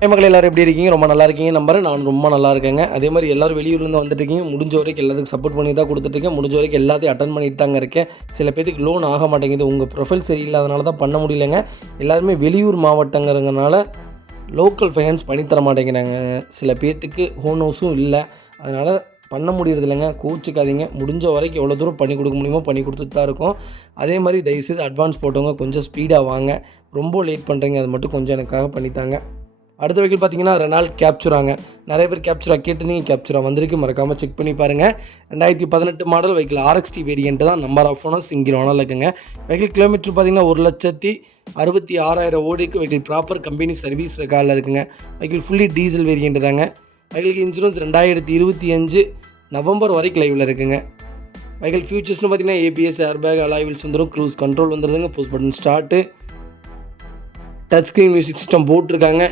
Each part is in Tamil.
மக்கள் எல்லாரும் எப்படி இருக்கீங்க? ரொம்ப நல்லா இருக்கீங்க நம்புறேன். நான் ரொம்ப நல்லா இருக்கேங்க. அதே மாதிரி எல்லாரும் வெளியூர்லேருந்து வந்துட்டுருக்கீங்க. முடிஞ்ச வரைக்கும் எல்லாத்துக்கும் சப்போர்ட் பண்ணி தான் கொடுத்துட்ருக்கேன். முடிஞ்ச வரைக்கும் எல்லாத்தையும் அட்டன் பண்ணிட்டு தாங்க இருக்கேன். சில பேருக்கு லோன் ஆக மாட்டேங்குது. உங்கள் ப்ரொஃபைல் சரியில்லாதனால தான் பண்ண முடியலைங்க. எல்லாருமே வெளியூர் மாவட்டங்கிறதுனால லோக்கல் ஃபைனான்ஸ் பண்ணித்தர மாட்டேங்கிறாங்க. சில பேர்த்துக்கு ஹோம் ஹவுஸும் இல்லை, அதனால் பண்ண முடியறது இல்லைங்க. கோச்சிக்காதீங்க. முடிஞ்ச வரைக்கும் எவ்வளோ தூரம் பண்ணி கொடுக்க முடியுமோ பண்ணி கொடுத்துட்டு தான் இருக்கோம். அதே மாதிரி தயவுசெய்து அட்வான்ஸ் போட்டவங்க கொஞ்சம் ஸ்பீடாக வாங்க. ரொம்ப லேட் பண்ணுறீங்க, அது மட்டும் கொஞ்சம் எனக்காக பண்ணித்தாங்க. அடுத்த வெஹிக்கிள் பார்த்தீங்கன்னா ரெனால்ட் கேப்சுராங்க. நிறைய பேர் கேப்சுரா கேட்டிருந்தீங்க, கேப்சுரா வந்திருக்கு, மறக்காமல் செக் பண்ணி பாருங்கள். 2018 மாடல் வெஹிக்கிள் RXT வேரியன்ட் தான். நம்பர் ஆஃப் ஓனர் சிங்கிள் ஓனரில் இருக்குங்க. வெஹிக்கிள் கிலோமீட்டர் பார்த்தீங்கன்னா 1,66,000 ஓடிக்கு. வெஹிக்கிள் ப்ராப்பர் கம்பெனி சர்வீஸ் ரெக்கார்டில் இருக்குங்க. வெஹிக்கிள் ஃபுல்லி டீசல் வேரியன்ட் தாங்க. வெஹிக்கிளுக்கு இன்சூரன்ஸ் 2025 நவம்பர் வரைக்கும் லைவில் இருக்குங்க. வெஹிக்கிள் ஃபியூச்சர்ஸ்னு பார்த்தீங்கன்னா ABS, ஏர்பேக், அலாய் வீல்ஸ் வந்துடும், க்ரூஸ் கண்ட்ரோல் வந்துடுதுங்க, push button start, touch screen music system போட்டிருக்காங்க,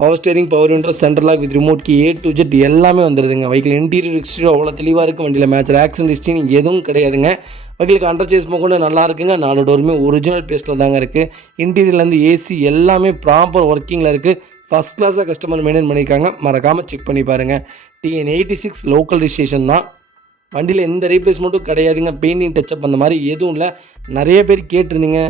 power steering, power window, central lock with remote key, A to Z எல்லாமே வந்துடுதுங்க. வெஹிக்கிள் இன்டீரியர் எக்ஸ்டீரியர் அவ்வளோ தெளிவாக இருக்குது. வண்டியில் மேட்ச் ஆக்சிடென்ட் ஹிஸ்ட்ரி எதுவும் கிடையாதுங்க. வெஹிக்கிளுக்கு அண்டர் சேஸ் கொண்டு நல்லா இருக்குங்க. 4 டோருமே ஒரிஜினல் பேஸ்ட்டில் தாங்க இருக்குது. இன்டீரியர்லேருந்து AC எல்லாமே ப்ராப்பர் ஒர்க்கிங்கில் இருக்குது. ஃபஸ்ட் கிளாஸாக கஸ்டமர் மெயின்டைன் பண்ணியிருக்காங்க. மறக்காமல் செக் பண்ணி பாருங்கள். TN 86 லோக்கல் ரிஜிஸ்ட்ரேஷன் தான். வண்டியில் எந்த ரீப்ளேஸ்மெண்ட்டும் கிடையாதுங்க. பெயிண்டிங் டச்சப் அந்த மாதிரி எதுவும் இல்லை. நிறைய பேர் கேட்டிருந்தீங்க.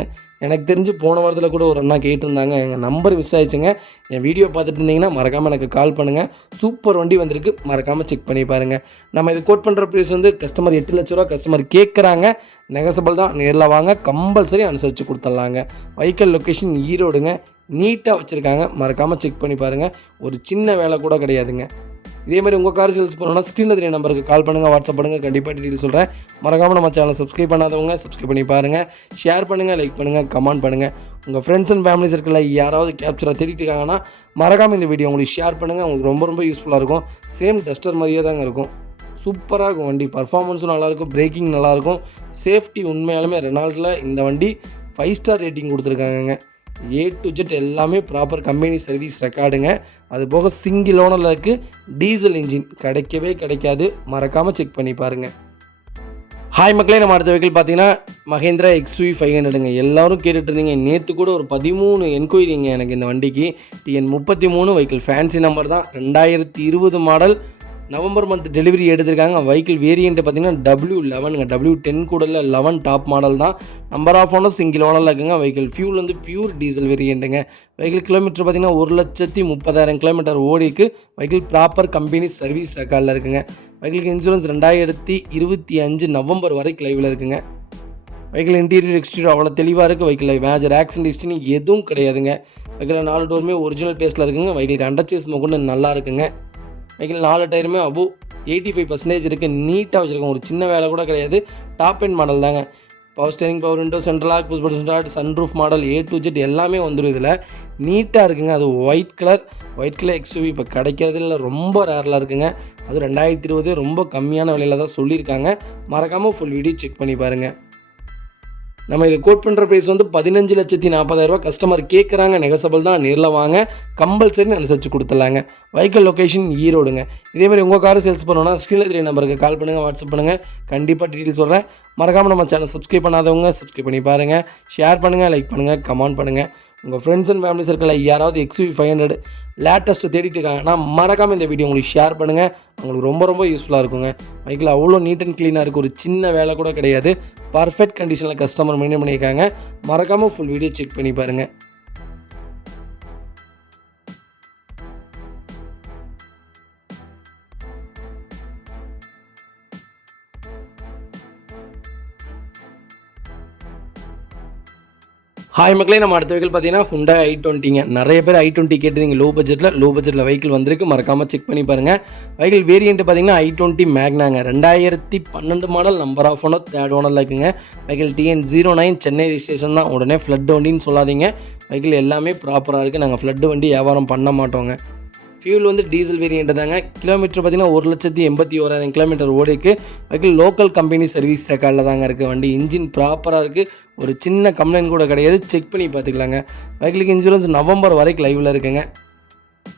எனக்கு தெரிஞ்சு போன வாரத்தில் கூட ஒரு அண்ணா கேட்டிருந்தாங்க. எங்கள் நம்பர் மிஸ் ஆகிடுச்சுங்க. என் வீடியோ பார்த்துட்டு இருந்தீங்கன்னா மறக்காமல் எனக்கு கால் பண்ணுங்கள். சூப்பர் வண்டி வந்திருக்கு, மறக்காமல் செக் பண்ணி பாருங்கள். நம்ம இது கோட் பண்ணுற ப்ரைஸ் வந்து கஸ்டமர் 8 லட்ச ரூபா கஸ்டமர் கேட்குறாங்க. நெகசபிள் தான், நேரில் வாங்க, கம்பல்சரி அனுசரித்து கொடுத்துட்லாங்க. Vehicle location ஈரோடுங்க. நீட்டாக வச்சுருக்காங்க, மறக்காமல் செக் பண்ணி பாருங்கள். ஒரு சின்ன வேலை கூட கிடையாதுங்க. இதே மாதிரி உங்கள் கார் சேல்ஸ் பண்ணணும்னா ஸ்க்ரீனில் தெரிய நம்பருக்கு கால் பண்ணுங்கள், வாட்ஸ்அப் பண்ணுங்கள், கண்டிப்பாக டீட்டெயில் சொல்கிறேன். மறக்காமல் நம்ம சேனலை சப்ஸ்கிரைப் பண்ணாதவங்க சப்ஸ்கிரைப் பண்ணி பாருங்கள். ஷேர் பண்ணுங்கள், லைக் பண்ணுங்கள், கமெண்ட் பண்ணுங்கள். உங்கள் ஃப்ரெண்ட்ஸ் அண்ட் ஃபேமிலி சர்க்கிளில் யாராவது கேப்சராக தேடிட்டு இருக்காங்கன்னா மறக்காமல் இந்த வீடியோ உங்களுக்கு ஷேர் பண்ணுங்கள். உங்களுக்கு ரொம்ப ரொம்ப யூஸ்ஃபுல்லாக இருக்கும். சேம் டஸ்டர் மாதிரியே தாங்க இருக்கும். சூப்பராக இருக்கும் வண்டி. பர்ஃபார்மன்ஸும் நல்லாயிருக்கும், பிரேக்கிங் நல்லாயிருக்கும், சேஃப்டி உண்மையாலுமே ரெனால்ட்டில் இந்த வண்டி 5 ஸ்டார் ரேட்டிங் கொடுத்துருக்காங்கங்க. A to Z எல்லாமே ப்ராப்பர் கம்பெனி சர்வீஸ் ரெக்கார்டுங்க. அது போக சிங்கிள் ஓனரில் இருக்குது. டீசல் இன்ஜின் கிடைக்கவே கிடைக்காது. மறக்காமல் செக் பண்ணி பாருங்கள். ஹாய் மக்களே, நம்ம அடுத்த வெஹிக்கிள் பார்த்தீங்கன்னா மஹேந்திரா XUV 500ங்க. எல்லோரும் கேட்டுட்டு இருந்தீங்க. நேற்று கூட ஒரு 13 என்கொயரிங்க எனக்கு இந்த வண்டிக்கு. TN 33 வெஹிக்கிள் ஃபேன்சி நம்பர் தான். 2020 மாடல், நவம்பர் மந்த் டெலிவரி எடுத்திருக்காங்க. வெஹிக்கிள் வேரியன்ட் பார்த்தீங்கன்னா W11ங்க. W10 கூட இல்லை, 11 டாப் மாடல் தான். நம்பர் ஆஃப் ஓனர் சிங்கிள் ஓனரில் இருக்குங்க. வெஹிக்கிள் ஃபியூல் வந்து பியூர் டீசல் வேரியண்ட்டுங்க. வெஹிக்கிள் கிலோமீட்டர் பார்த்தீங்கன்னா 1,30,000 கிலோமீட்டர் ஓடிக்கு. வெஹிக்கிள் ப்ராப்பர் கம்பெனி சர்வீஸ் ரெக்கார்டில் இருக்குங்க. வெஹிக்கிளுக்கு இன்சூரன்ஸ் 2025 நவம்பர் வரைக்கும் லைவில் இருக்குங்க. வெஹிக்கிள் இன்டீரியர் எக்ஸ்டீரியர் அவ்வளோ தெளிவாக இருக்குது. வெஹிக்கிள் மேஜர் ஆக்சிடென்ட் ஹிஸ்ட்ரி எதுவும் கிடையாதுங்க. வெஹிக்கிள் 4 டோருமே ஒரிஜினல் பேஸில் இருக்குங்க. வெஹிக்கிளுக்கு அண்டர் சேஸ் கொண்டு நல்லா இருக்குங்க. வெஹிக்கிள் 4 டயருமே அபோவ் 85% இருக்குது. நீட்டாக வச்சுருக்கோம். ஒரு சின்ன வேலை கூட கிடையாது. டாப் எண்ட் மாடல் தாங்க. Power steering, power window, central lock, push button start, sunroof model, A to Z எல்லாமே வந்துடும். இதில் நீட்டாக இருக்குங்க. அது ஒயிட் கலர் XUV இப்போ கிடைக்கிறதுல ரொம்ப ரேரில் இருக்குங்க. அது 2020 ரொம்ப கம்மியான விலையில் தான் சொல்லியிருக்காங்க. மறக்காமல் ஃபுல் வீடியோ செக் பண்ணி பாருங்கள். நம்ம இதை கோட் பண்ணுற ப்ரைஸ் வந்து 15,40,000 கஸ்டமர் கேட்குறாங்க. நெகசபிள் தான், நேரில் வாங்க, கம்பல்சரி அனுசரித்து கொடுத்துடலாங்க. Vehicle location ஈரோடுங்க. இதேமாதிரி உங்கள் கார் சேல்ஸ் பண்ணணும்னா ஸ்க்ரீனில் தெரிய நம்பருக்கு கால் பண்ணுங்கள், வாட்ஸ்அப் பண்ணுங்கள், கண்டிப்பாக டீட்டெயில் சொல்கிறேன். மறக்காமல் நம்ம சேனல் சப்ஸ்கிரைப் பண்ணாதவங்க சப்ஸ்கிரைப் பண்ணி பாருங்கள். ஷேர் பண்ணுங்கள், லைக் பண்ணுங்கள், கமெண்ட் பண்ணுங்கள். உங்கள் ஃப்ரெண்ட்ஸ் அண்ட் ஃபேமிலி சர்க்கிளில் யாராவது XUV 500 லேட்டஸ்ட்டு தேடிட்டு இருக்காங்கன்னா மறக்காமல் இந்த வீடியோ உங்களுக்கு ஷேர் பண்ணுங்கள். உங்களுக்கு ரொம்ப ரொம்ப யூஸ்ஃபுல்லாக இருக்குங்க. வெஹிக்கிள் அவ்வளோ நீட் அண்ட் க்ளீனாக இருக்குது. ஒரு சின்ன வேலை கூட கிடையாது. பர்ஃபெக்ட் கண்டிஷனில் கஸ்டமர் மெயின்டைன் பண்ணியிருக்காங்க. மறக்காமல் ஃபுல் வீடியோ செக் பண்ணி பாருங்கள். ஹாய் மக்களே, நம்ம அடுத்த வெஹிக்கிள் பார்த்தீங்கன்னா Hyundai i20ங்க. நிறைய பேர் i20 கேட்டிருந்தீங்க. லோ பட்ஜெட்டில் வெஹிக்கிள் வந்திருக்கு. மறக்காமல் செக் பண்ணி பாருங்கள். வெஹிக்கிள் வேரியன்ட் பார்த்தீங்கன்னா i20 மேக்னாங்க. 2012 model, number of owner 3rd ஓனரில் இருக்குங்க. வெஹிக்கிள் TN 09 சென்னை ரிஜிஸ்ட்ரேஷன் தான். உடனே ஃப்ளட் வண்டின்னு சொல்லாதீங்க. வெஹிக்கிள் எல்லாமே ப்ராப்பராக இருக்குது. நாங்கள் ஃப்ளட் வண்டி வியாபாரம் பண்ண மாட்டோங்க. ஃபியூல் வந்து டீசல் வேரியன்ட் தாங்க. கிலோமீட்டர் பார்த்தீங்கன்னா 1,81,000 கிலோமீட்டர் ஓடிக்கு. வெஹிக்கிள் லோக்கல் கம்பெனி சர்வீஸ் ரெக்கார்டில் தாங்க இருக்குது. வண்டி இன்ஜின் ப்ராப்பராக இருக்குது. ஒரு சின்ன கம்ப்ளைண்ட் கூட கிடையாது. செக் பண்ணி பார்த்துக்கலாங்க. வெஹிக்கிளுக்கு இன்சூரன்ஸ் நவம்பர் வரைக்கும் லைவில் இருக்குங்க.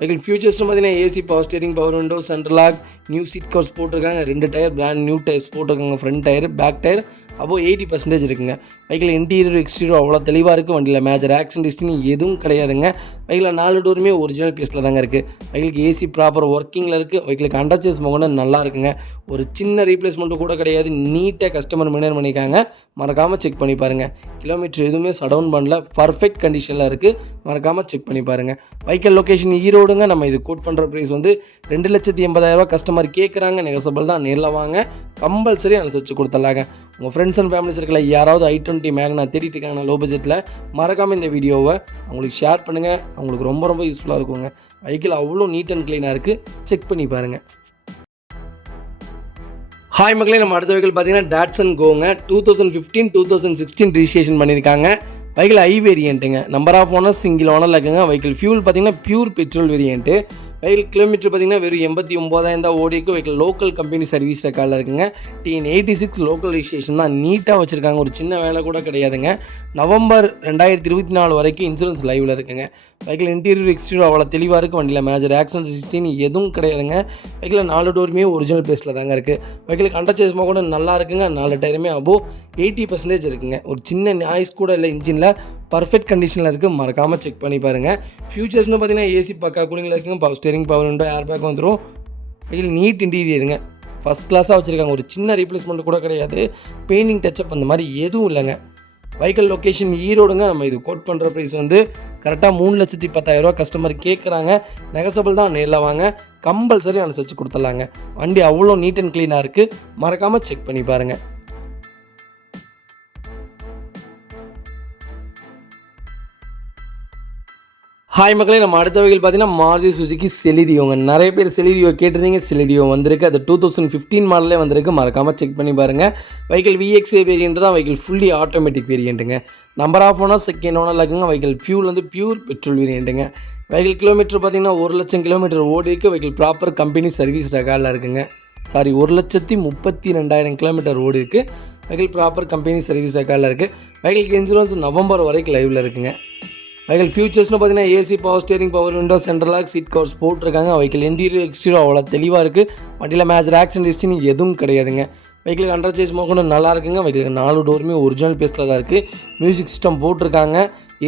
வெஹிக்கிள் ஃபியூச்சர்ஸ்னு பார்த்தீங்கன்னா AC, power steering, power window, central lock, new seat covers போட்டிருக்காங்க. 2 டயர் பிராண்ட் நியூ டயர்ஸ் போட்டிருக்காங்க. ஃப்ரண்ட் டயர், பேக் டயர் அப்போது 80% இருக்குங்க. வெஹிக்கிள் இன்டீரியர் எக்ஸ்டீரியர் அவ்வளோ தெளிவாக இருக்குது. வண்டியில் மேஜர் ஆக்சிடென்ட் ஹிஸ்ட்ரி எதுவும் கிடையாதுங்க. வெஹிக்கிள் 4 டோருமே ஒரிஜினல் பீஸில் தாங்க இருக்குது. வெஹிக்கிளுக்கு ஏசி ப்ராப்பர் ஒர்க்கிங்கில் இருக்குது. வெஹிக்கிளுக்கு அண்டர்சேஸ் மோகனம் நல்லா இருக்குங்க. ஒரு சின்ன ரீப்ளேஸ்மெண்ட்டும் கூட கிடையாது. நீட்டாக கஸ்டமர் மெயின்டைன் பண்ணிக்காங்க. மறக்காமல் செக் பண்ணி பாருங்கள். கிலோமீட்டர் எதுவுமே சடவுன் பண்ணல, பர்ஃபெக்ட் கண்டிஷனில் இருக்குது. மறக்காமல் செக் பண்ணி பாருங்கள். வெஹிக்கிள் லொக்கேஷன் ஈரோடுங்க. நம்ம இது கோட் பண்ணுற ப்ரைஸ் வந்து 2,80,000 கஸ்டமர் கேட்குறாங்க. நெகசபிள் தான். நேரில் வாங்க, கம்பல்சரி அனுசரித்து கொடுத்துடலாங்க. உங்கள் ஃப்ரெண்ட்ஸ் அண்ட் ஃபேமிலிஸ் இருக்கல யாராவது i20 மேக்னா தேடிட்டு இருக்காங்க லோ பட்ஜெட்டில், மறக்காமல் இந்த வீடியோவை அவங்களுக்கு ஷேர் பண்ணுங்கள். அவங்களுக்கு ரொம்ப ரொம்ப யூஸ்ஃபுல்லாக இருக்குங்க. வெஹிக்கிள் அவ்வளோ நீட் அண்ட் க்ளீனாக இருக்குது. செக் பண்ணி பாருங்கள். ஹாய் மக்களே, நம்ம அடுத்த வெஹிக்கிள் பார்த்தீங்கன்னா டாட்சன் கோங்க. 2015, 2016 ரிஜிஸ்ட்ரேஷன் பண்ணியிருக்காங்க. வெஹிக்கிள் ஐ வேரியண்ட்டுங்க. நம்பர் ஆஃப் ஓனர் சிங்கிள் ஓனரில் இருக்குங்க. வெஹிக்கிள் ஃபியூல் பார்த்தீங்கன்னா pure petrol variant. Vehicle kilometre பார்த்தீங்கன்னா வெறும் 89,000 தான் ஓடிக்கு. வெஹிக்கிள் லோக்கல் கம்பெனி சர்வீஸ் ரெக்கார்டில் இருக்குங்க. TN 86 லோக்கல் ரிஜிஸ்ட்ரேஷன் தான். நீட்டாக வச்சுருக்காங்க. ஒரு சின்ன வேலை கூட கிடையாதுங்க. நவம்பர் 2024 வரைக்கும் இன்சூரன்ஸ் லைவில் இருக்குங்க. வெஹிக்கிள் இன்டீரியர் எக்ஸ்டீரியர் அவ்வளோ தெளிவாக இருக்குது. வண்டியில் மேஜர் ஆக்சிடென்ட் ஹிஸ்ட்ரின்னு எதுவும் கிடையாதுங்க. வெஹிக்கிள் 4 டோருமே ஒரிஜினல் பேஸில் தாங்க இருக்குது. வெஹிக்கிள் அண்டர்சேஸ்மாக கூட நல்லா இருக்குங்க. 4 டயருமே அபோவ் 80% இருக்குங்க. ஒரு சின்ன நாய்ஸ் கூட இல்லை. இன்ஜினில் பர்ஃபெக்ட் கண்டிஷனில் இருக்குது. மறக்காமல் செக் பண்ணி பாருங்கள். ஃபியூச்சர்ஸ்னு பார்த்தீங்கன்னா ஏசி பக்கா கூலிங்கில் இருக்குங்க. Power steering, power window, air bag வந்துடும். வெஹிக்கிள் நீட் இன்டீரியருங்க. ஃபஸ்ட் கிளாஸாக வச்சுருக்காங்க. ஒரு சின்ன ரீப்ளேஸ்மெண்ட் கூட கிடையாது. பெயிண்டிங் டச்சப் அந்த மாதிரி எதுவும் இல்லைங்க. வெஹிக்கிள் லொக்கேஷன் ஈரோடுங்க. நம்ம இது கோட் பண்ணுற ப்ரைஸ் வந்து கரெக்டாக 3,10,000 கஸ்டமர் கேட்குறாங்க. நெகசபிள் தான். நேரில் வாங்க, கம்பல்சரி அனுசரித்து கொடுத்துடலாங்க. வண்டி அவ்வளோ நீட் அண்ட் க்ளீனாக இருக்குது. மறக்காமல் செக் பண்ணி பாருங்கள். ஹாய் மக்களே, நம்ம அடுத்த வெஹிக்கிள் பார்த்தீங்கன்னா மாருதி சுசுகி செலிரியோங்க. நிறைய பேர் செலிரியோ கேட்டிருந்தீங்க. செலிரியோ வந்திருக்கு. அது 2015 மாடலே வந்திருக்கு. மறக்காமல் செக் பண்ணி பாருங்கள். வெஹிக்கிள் VXA வேரியண்ட் தான். வெஹிக்கிள் ஃபுல்லி ஆட்டோமேட்டிக் வேரியண்ட்டுங்க. நம்பர் ஆஃப் ஓனர் செகண்ட் ஓனரில் இருக்குங்க. வெஹிக்கிள் ஃபியூல் வந்து பியூர் பெட்ரோல் வேரியண்ட்டுங்க. வெஹிக்கிள் கிலோமீட்டர் பார்த்தீங்கன்னா 1,00,000 கிலோமீட்டர் ஓடிக்கு. வெஹிக்கிள் ப்ராப்பர் கம்பெனி சர்வீஸ் ரெக்கார்டில் இருக்குங்க. 1,32,000 கிலோமீட்டர் ஓடி இருக்குது. வெஹிக்கிள் ப்ராப்பர் கம்பெனி சர்வீஸ் ரெக்கார்டில் இருக்குது. வெஹிக்கிள் இன்சூரன்ஸ் நவம்பர் வரைக்கும் லைவில் இருக்குங்க. வெஹிக்கிள் ஃபியூச்சர்ஸ்னு பார்த்தீங்கன்னா AC, power steering, power window, central lock, seat covers போட்டிருக்காங்க. வெஹிக்கிள் இன்டீரியர் எக்ஸ்டீரியர் அவ்வளோ தெளிவாக இருக்குது. வண்டியில் மேஜர் ஆக்சிடென்ட் ஹிஸ்ட்ரி எதுவும் கிடையாதுங்க. வெஹிக்கிளுக்கு அண்டர்சேஸ் கூட நல்லா இருக்குங்க. வெஹிக்கிளுக்கு 4 டோருமே ஒரிஜினல் பேஸில் தான் இருக்குது. மியூசிக் சிஸ்டம் போட்டிருக்காங்க.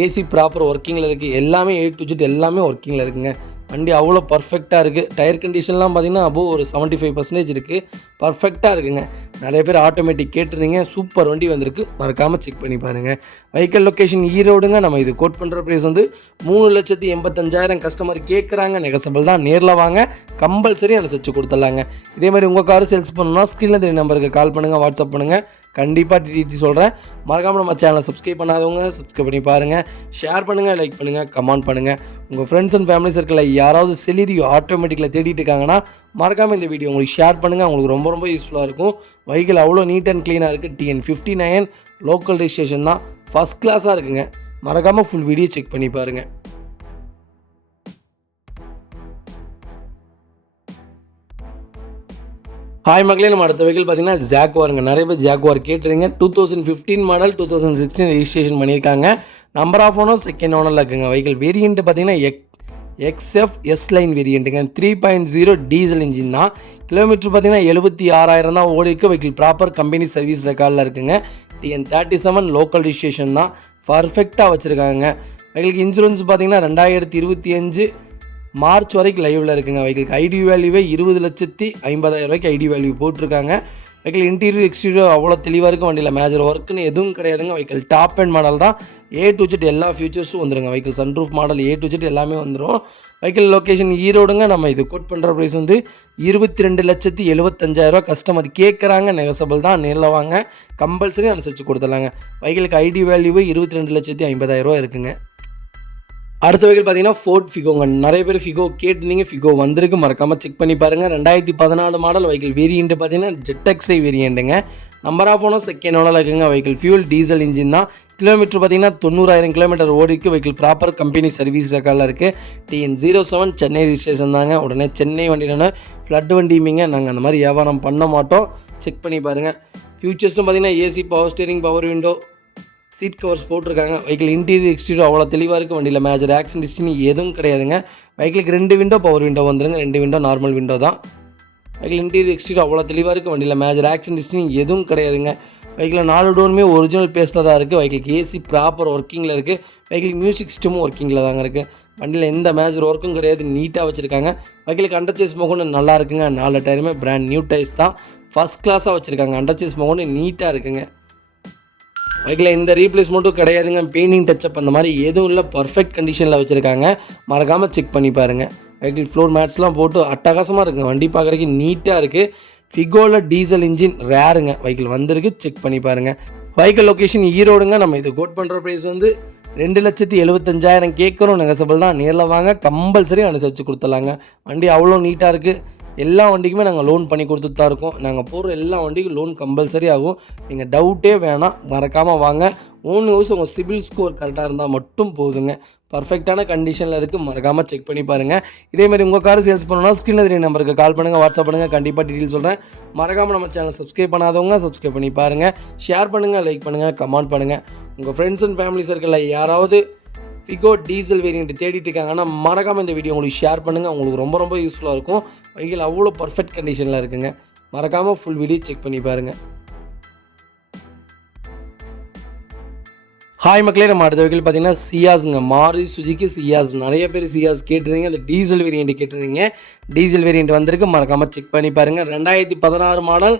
ஏசி ப்ராப்பர் ஒர்க்கிங்கில் இருக்குது. எல்லாமே A to Z எல்லாமே ஒர்க்கிங்கில் இருக்குங்க. வண்டி அவ்வளோ பர்ஃபெக்டாக இருக்குது. டயர் கண்டிஷன்லாம் பார்த்திங்கன்னா அபோவ் ஒரு 75% இருக்குது. பர்ஃபெக்டாக இருக்குங்க. நிறைய பேர் ஆட்டோமேட்டிக் கேட்டிருந்தீங்க. சூப்பர் வண்டி வந்திருக்கு. மறக்காமல் செக் பண்ணி பாருங்கள். வெஹிக்கிள் லொக்கேஷன் ஈரோடுங்க. நம்ம இது கோட் பண்ணுற ப்ரைஸ் வந்து 3,85,000 கஸ்டமர் கேட்குறாங்க. நெகசபிள் தான். நேரில் வாங்க, கம்பல்சரி அனுசரித்து கொடுத்துடலாங்க. இதே மாதிரி உங்கள் கார் சேல்ஸ் பண்ணணும்னா ஸ்க்ரீனில் தெரிய நம்பருக்கு கால் பண்ணுங்கள், வாட்ஸ்அப் பண்ணுங்கள். கண்டிப்பாக டிடிடி சொல்கிறேன். மறக்காமல் நம்ம சேனலை சப்ஸ்கிரைப் பண்ணாதவங்க சப்ஸ்கிரைப் பண்ணி பாருங்கள். ஷேர் பண்ணுங்கள், லைக் பண்ணுங்கள், கமெண்ட் பண்ணுங்கள். உங்கள் ஃப்ரெண்ட்ஸ் அண்ட் ஃபேமிலி சர்க்கிளில் யாராவது செலிரியோ ஆட்டோமேட்டிக்கில் தேடிட்டு இருக்காங்கன்னா மறக்காமல் இந்த வீடியோ உங்களுக்கு ஷேர் பண்ணுங்கள். உங்களுக்கு ரொம்ப ரொம்ப யூஸ்ஃபுல்லாக இருக்கும். வெஹிக்கிள் அவ்வளோ நீட் அண்ட் க்ளீனாக இருக்குது. TN 59 லோக்கல் ரிஜிஸ்ட்ரேஷன் தான். ஃபஸ்ட் கிளாஸாக இருக்குங்க. மறக்காமல் ஃபுல் வீடியோ செக் பண்ணி பாருங்கள். ஹாய் மக்களே, நம்ம அடுத்த வெஹிக்கிள் பார்த்தீங்கன்னா ஜாக்வாருங்க. நிறைய பேர் ஜாக்வார் கேட்டிருந்தீங்க. 2015 மாடல் 2016 ரிஜிஸ்ட்ரேஷன் பண்ணியிருக்காங்க. நம்பர் ஆஃப் ஓனர் செகண்ட் ஓனரில் இருக்குங்க. வெஹிக்கிள் வேரியண்ட்டு பார்த்தீங்கன்னா XF S லைன் வேரியண்ட்டுங்க. 3.0 டீசல் இன்ஜின் தான். கிலோமீட்டர் பார்த்தீங்கன்னா 76,000 தான் ஓடிக்கு. வெஹிக்கிள் ப்ராப்பர் கம்பெனி சர்வீஸ் ரெக்கார்டில் இருக்குங்க. TN 37 லோக்கல் ரிஜிஸ்ட்ரேஷன் தான். பர்ஃபெக்டாக வச்சுருக்காங்க. வெஹிக்கிளுக்கு இன்சூரன்ஸ் பார்த்தீங்கன்னா 2025 மார்ச் வரைக்கும் லைவில் இருக்குங்க. வெஹிக்கிளுக்கு ஐடி வேல்யூவே 20,50,000 ஐடி வேல்யூ போட்டிருக்காங்க. வெஹிக்கிள் இன்டீரியர் எக்ஸ்டீரியர் அவ்வளோ தெளிவாக இருக்கும். வண்டியில் மேஜர் ஒர்க்குன்னு எதுவும் கிடையாதுங்க. வெஹிக்கிள் டாப் அண்ட் மாடல் தான். A to Z எல்லா ஃபியூச்சர்ஸும் வந்துடுங்க. Vehicle sunroof model A to Z எல்லாமே வந்துடும். வெஹிக்கிள் லொக்கேஷன் ஈரோடுங்க. நம்ம இது கோட் பண்ணுற ப்ரைஸ் வந்து 22,75,000 கஸ்டமர் கேட்குறாங்க. நெகசபிள் தான். நேரில் வாங்க, கம்பல்சரி அனுசரித்து கொடுத்துடலாங்க. வெஹிக்கிளுக்கு ஐடி வேல்யூவே 22,50,000 இருக்குங்க. அடுத்த வெஹிக்கிள் பார்த்தீங்கன்னா ஃபோர்ட் ஃபிகோங்க. நிறைய பேர் ஃபிகோ கேட்டிருந்தீங்க. ஃபிகோ வந்திருக்கு. மறக்காமல் செக் பண்ணி பாருங்கள். 2014 மாடல் வெஹிக்கிள் வேரியண்ட்டு பார்த்தீங்கன்னா ZXi வேரியண்ட்டுங்க. நம்பர் ஆஃப் ஓனர் செகண்ட் ஓனரில் இருக்குங்க. வெஹிக்கிள் ஃபியூல் டீசல் இன்ஜின் தான். கிலோமீட்டர் பார்த்தீங்கன்னா 90,000 கிலோமீட்டர் ஓடிக்கு. வெஹிக்கிள் ப்ராப்பர் கம்பெனி சர்வீஸ் ரெக்கார்டில் இருக்குது. TN 07 சென்னை ரிஜிஸ்ட்ரேஷன் தாங்க. உடனே சென்னை வண்டியிலன்னா ஃப்ளட் வண்டியுமீங்க. நாங்கள் அந்த மாதிரி வியாபாரம் பண்ண மாட்டோம். செக் பண்ணி பாருங்கள். ஃபியூச்சர்ஸ்னு பார்த்தீங்கன்னா AC, power steering, power window, seat covers போட்டிருக்காங்க. வெஹிக்கிள் இன்டீரியர் எக்ஸ்டீரியர் அவ்வளோ தெளிவாக இருக்குது. வண்டியில் மேஜர் ஆக்சிடென்ட் ஹிஸ்ட்ரி எதுவும் கிடையாதுங்க. வெஹிக்கிளுக்கு 2 விண்டோ பவர் விண்டோ வந்துருங்க. 2 விண்டோ நார்மல் விண்டோ தான். வெஹிக்கிள் இன்டீரியர் எக்ஸ்டீரியர் அவ்வளோ தெளிவாக இருக்குது. வண்டியில் மேஜர் ஆக்சிடென்ட் ஹிஸ்ட்ரி எதுவும் கிடையாதுங்க. வெஹிக்கிள் 4 டோருமே ஒரிஜினல் பேஸில் தான் இருக்குது. வெஹிக்கிளுக்கு ஏசி ப்ராப்பர் ஒர்க்கிங்கில் இருக்குது. வெஹிக்கிள் மியூசிக் சிஸ்டமும் ஒர்க்கிங்கில் தாங்க இருக்குது. வண்டியில் எந்த மேஜர் ஒர்க்கும் கிடையாது. நீட்டாக வச்சுருக்காங்க. வெஹிக்கிளுக்கு அண்டர் சேஸ் மோகொண்டு நல்லா இருக்குங்க. 4 டயருமே பிராண்ட் நியூ டயர்ஸ் தான். ஃபஸ்ட் கிளாஸாக வச்சுருக்காங்க. அண்டர் சேஸ் மோகொண்டு நீட்டாக இருக்குங்க. வெஹிக்கிளில் எந்த ரீப்ளேஸ்மெண்ட்டும் கிடையாதுங்க. பெயிண்டிங் டச்சப் அந்த மாதிரி எதுவும் இல்லை. பர்ஃபெக்ட் கண்டிஷனில் வச்சுருக்காங்க. மறக்காமல் செக் பண்ணி பாருங்கள். வெஹிக்கிள் ஃப்ளோர் மேட்ஸ்லாம் போட்டு அட்டகாசமாக இருக்குங்க. வண்டி பார்க்குறதுக்கு நீட்டாக இருக்குது. ஃபிகோவில் டீசல் இன்ஜின் ரேருங்க. வெஹிக்கிள் வந்திருக்கு, செக் பண்ணி பாருங்கள். வெஹிக்கிள் லொக்கேஷன் ஈரோடுங்க. நம்ம இது கோட் பண்ணுற ப்ரைஸ் வந்து 2,75,000 கேட்குறோம். நெகசபிள் தான். நேரில் வாங்க, கம்பல்சரி அனுசரித்து கொடுத்துடலாங்க. வண்டி அவ்வளோ நீட்டாக இருக்குது. எல்லா வண்டிக்குமே நாங்கள் லோன் பண்ணி கொடுத்துட்டு தான் இருக்கோம். நாங்கள் போடுற எல்லா வண்டிக்கும் லோன் கம்பல்சரி ஆகும். நீங்கள் டவுட்டே வேணாம், மறக்காமல் வாங்க. ஓன் ஹவுஸ் உங்கள் சிபில் ஸ்கோர் கரெக்டாக இருந்தால் மட்டும் போதுங்க. பர்ஃபெக்டான கண்டிஷனில் இருக்குது. மறக்காமல் செக் பண்ணி பாருங்கள். இதேமாதிரி உங்கள் கார் சேல்ஸ் பண்ணணும்னா ஸ்க்ரீனில் தெரிய நம்பருக்கு கால் பண்ணுங்கள், வாட்ஸ்அப் பண்ணுங்கள். கண்டிப்பாக டீட்டெயில் சொல்கிறேன். மறக்காமல் நம்ம சேனல் சப்ஸ்கிரைப் பண்ணாதவங்க சப்ஸ்கிரைப் பண்ணி பாருங்கள். ஷேர் பண்ணுங்கள், லைக் பண்ணுங்கள், கமெண்ட் பண்ணுங்கள். உங்கள் ஃப்ரெண்ட்ஸ் அண்ட் ஃபேமிலி சர்க்கிளில் யாராவது ஃபிகோ டீசல் வேரியண்ட் தேடிட்டு இருக்காங்கன்னா மறக்காமல் இந்த வீடியோ உங்களுக்கு ஷேர் பண்ணுங்கள். உங்களுக்கு ரொம்ப ரொம்ப யூஸ்ஃபுல்லாக இருக்கும். வெஹிக்கிள் அவ்வளோ பர்ஃபெக்ட் கண்டிஷனில் இருக்குங்க. மறக்காமல் ஃபுல் வீடியோ செக் பண்ணி பாருங்கள். ஹாய் மக்களே, நம்ம அடுத்த வெஹிக்கிள் பார்த்தீங்கன்னா சியாஸுங்க. மாருதி சுசுகி சியாஸ். நிறைய பேர் சியாஸ் கேட்டிருந்தீங்க. அந்த டீசல் வேரியண்ட் கேட்டிருந்தீங்க. டீசல் வேரியண்ட் வந்திருக்கு. மறக்காமல் செக் பண்ணி பாருங்கள். 2016 மாடல்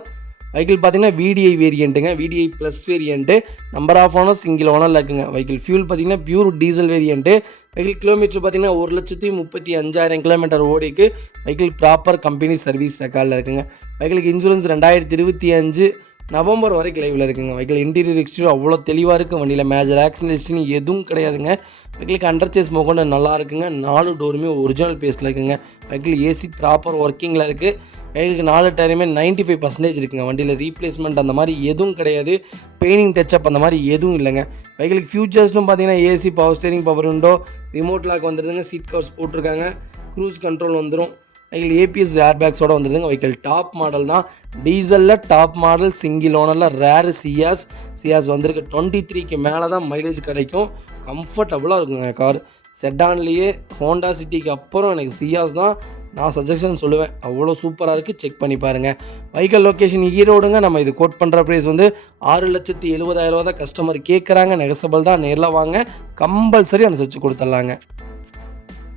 வெஹிக்கிள் பார்த்தீங்கன்னா VDI வேரியண்ட்டுங்க. VDI plus variant. Number of owner single ஓனரில் இருக்குங்க. வெஹிக்கிள் ஃபியூல் பார்த்தீங்கன்னா pure diesel variant. Vehicle kilometre பார்த்தீங்கன்னா 1,35,000 கிலோமீட்டர் ஓடிக்கு. வெஹிக்கிள் ப்ராப்பர் கம்பெனி சர்வீஸ் ரெக்கார்டில் இருக்குங்க. வெஹிக்கிளுக்கு இன்சூரன்ஸ் 2025 நவம்பர் வரைக்கும் லைவில் இருக்குங்க. வெஹிக்கிள் இன்டீரியர் எக்ஸ்டீரியர் அவ்வளோ தெளிவாக இருக்குது. வண்டியில் மேஜர் ஆக்சிடென்ட் ஹிஸ்ட்ரி எதுவும் கிடையாதுங்க. வெஹிக்கிளுக்கு அண்டர் சேஸ் மோகொண்டு நல்லா இருக்குங்க. 4 டோருமே ஒரிஜினல் பேஸில் இருக்குங்க. வெஹிக்கிள் ஏசி ப்ராப்பர் ஒர்க்கிங்கில் இருக்குது. வெஹிக்கிளுக்கு 4 டயருமே 95% இருக்குங்க. வண்டியில் ரீப்ளேஸ்மெண்ட் அந்த மாதிரி எதுவும் கிடையாது. பெயிண்டிங் டச்சப் அந்த மாதிரி எதுவும் இல்லைங்க. வெஹிக்கிளுக்கு ஃபியூச்சர்ஸ்லும் பார்த்தீங்கன்னா AC, power steering, power window, remote lock வந்துடுதுங்க. சீட் கவர்ஸ் போட்டிருக்காங்க. க்ரூஸ் கண்ட்ரோல் வந்துடும். வெஹிக்கிள் APS ஏர்பேக்ஸோடு வந்துடுதுங்க. வெஹிக்கிள் டாப் மாடல் தான். டீசலில் டாப் மாடல், சிங்கிள் ஓனரில் ரேரு சியாஸ் வந்திருக்கு. 23க்கு மேலே தான் மைலேஜ் கிடைக்கும். கம்ஃபர்டபுளாக இருக்குங்க கார். செட்டான்லேயே ஹோண்டா சிட்டிக்கு அப்புறம் எனக்கு சியாஸ் தான் நான் சஜஷன் சொல்லுவேன். அவ்வளோ சூப்பராக இருக்குது. செக் பண்ணி பாருங்கள். வெஹிக்கிள் லொக்கேஷன் ஈரோடுங்க. நம்ம இது கோட் பண்ணுற ப்ரைஸ் வந்து 6,70,000 தான் கஸ்டமர் கேட்குறாங்க. நெகசபிள் தான். நேரில் வாங்க, கம்பல்சரி அனுசரித்து கொடுத்துட்லாங்க.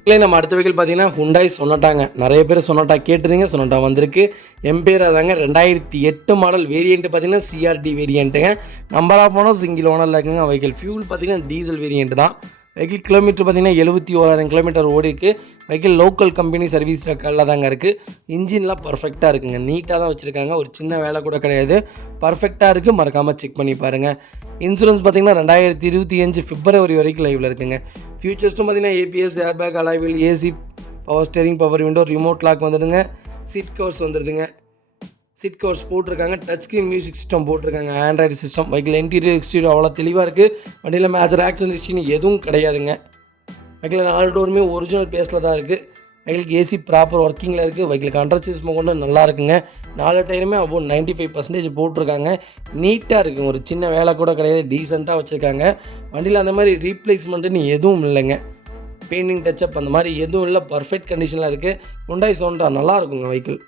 இல்லை, நம்ம அடுத்த வெஹிக்கிள் பார்த்தீங்கன்னா ஹுண்டாய் சொனட்டாங்க. நிறைய பேர் சொனட்டா கேட்டுருந்தீங்க. சொனட்டா வந்திருக்கு. எம்பேரா தாங்க. 2008 மாடல் வேரியண்ட்டு பார்த்தீங்கன்னா CRD வேரியண்ட்டுங்க. நம்பர் ஆஃப் ஓனர் சிங்கிள் ஓனரில் இருக்குங்க. வெஹிக்கிள் ஃபியூல் பார்த்தீங்கன்னா டீசல் வேரியண்ட் தான். வெஹிக்கிள் கிலோமீட்டர் பார்த்தீங்கன்னா 71,000 கிலோமீட்டர் ஓடி இருக்குது. வெஹிக்கிள் லோக்கல் கம்பெனி சர்வீஸ் ரெக்கார்டில் தாங்க இருக்குது. இன்ஜின்லாம் பர்ஃபெக்டாக இருக்குங்க. நீட்டாக தான் வச்சுருக்காங்க. ஒரு சின்ன வேலை கூட கிடையாது. பர்ஃபெக்டாக இருக்குது. மறக்காமல் செக் பண்ணி பாருங்கள். இன்சூரன்ஸ் பார்த்தீங்கன்னா 2025 பிப்ரவரி வரைக்கும் லைவில் இருக்குங்க. ஃபியூச்சர்ஸ்டும் பார்த்தீங்கன்னா APS airbag, alloy wheel, AC, power steering, power window, remote lock வந்துடுங்க. சீட் கவர்ஸ் வந்துடுதுங்க. சீட் கவர்ஸ் போட்டிருக்காங்க. டச் ஸ்க்ரீன் மியூசிக் சிஸ்டம் போட்டிருக்காங்க. Android system. Vehicle interior exterior அவ்வளோ தெளிவாக இருக்குது. வண்டியில் மேஜர் ஆக்சிடென்ட் ஹிஸ்ட்ரி எதுவும் கிடையாதுங்க. வெஹிக்கிள் 4 டோருமே ஒரிஜினல் பேஸில் தான் இருக்குது. வெஹிக்கிளுக்கு ஏசி ப்ராப்பர் ஒர்க்கிங்கில் இருக்குது. வெஹிக்கிளுக்கு அண்டர் சேஸ் கொண்டு நல்லா இருக்குங்க. 4 டயருமே அபோவ் 95% போட்டிருக்காங்க. நீட்டாக இருக்குங்க. ஒரு சின்ன வேலை கூட கிடையாது. டீசெண்டாக வச்சுருக்காங்க. வண்டியில் அந்த மாதிரி ரீப்ளேஸ்மெண்ட்டுன்னு எதுவும் இல்லைங்க. பெயிண்டிங் டச்சப் அந்த மாதிரி எதுவும் இல்லை. பர்ஃபெக்ட் கண்டிஷனில் இருக்குது. ஹுண்டாய் சொனட்டா நல்லா இருக்குங்க. வெஹிக்கிள்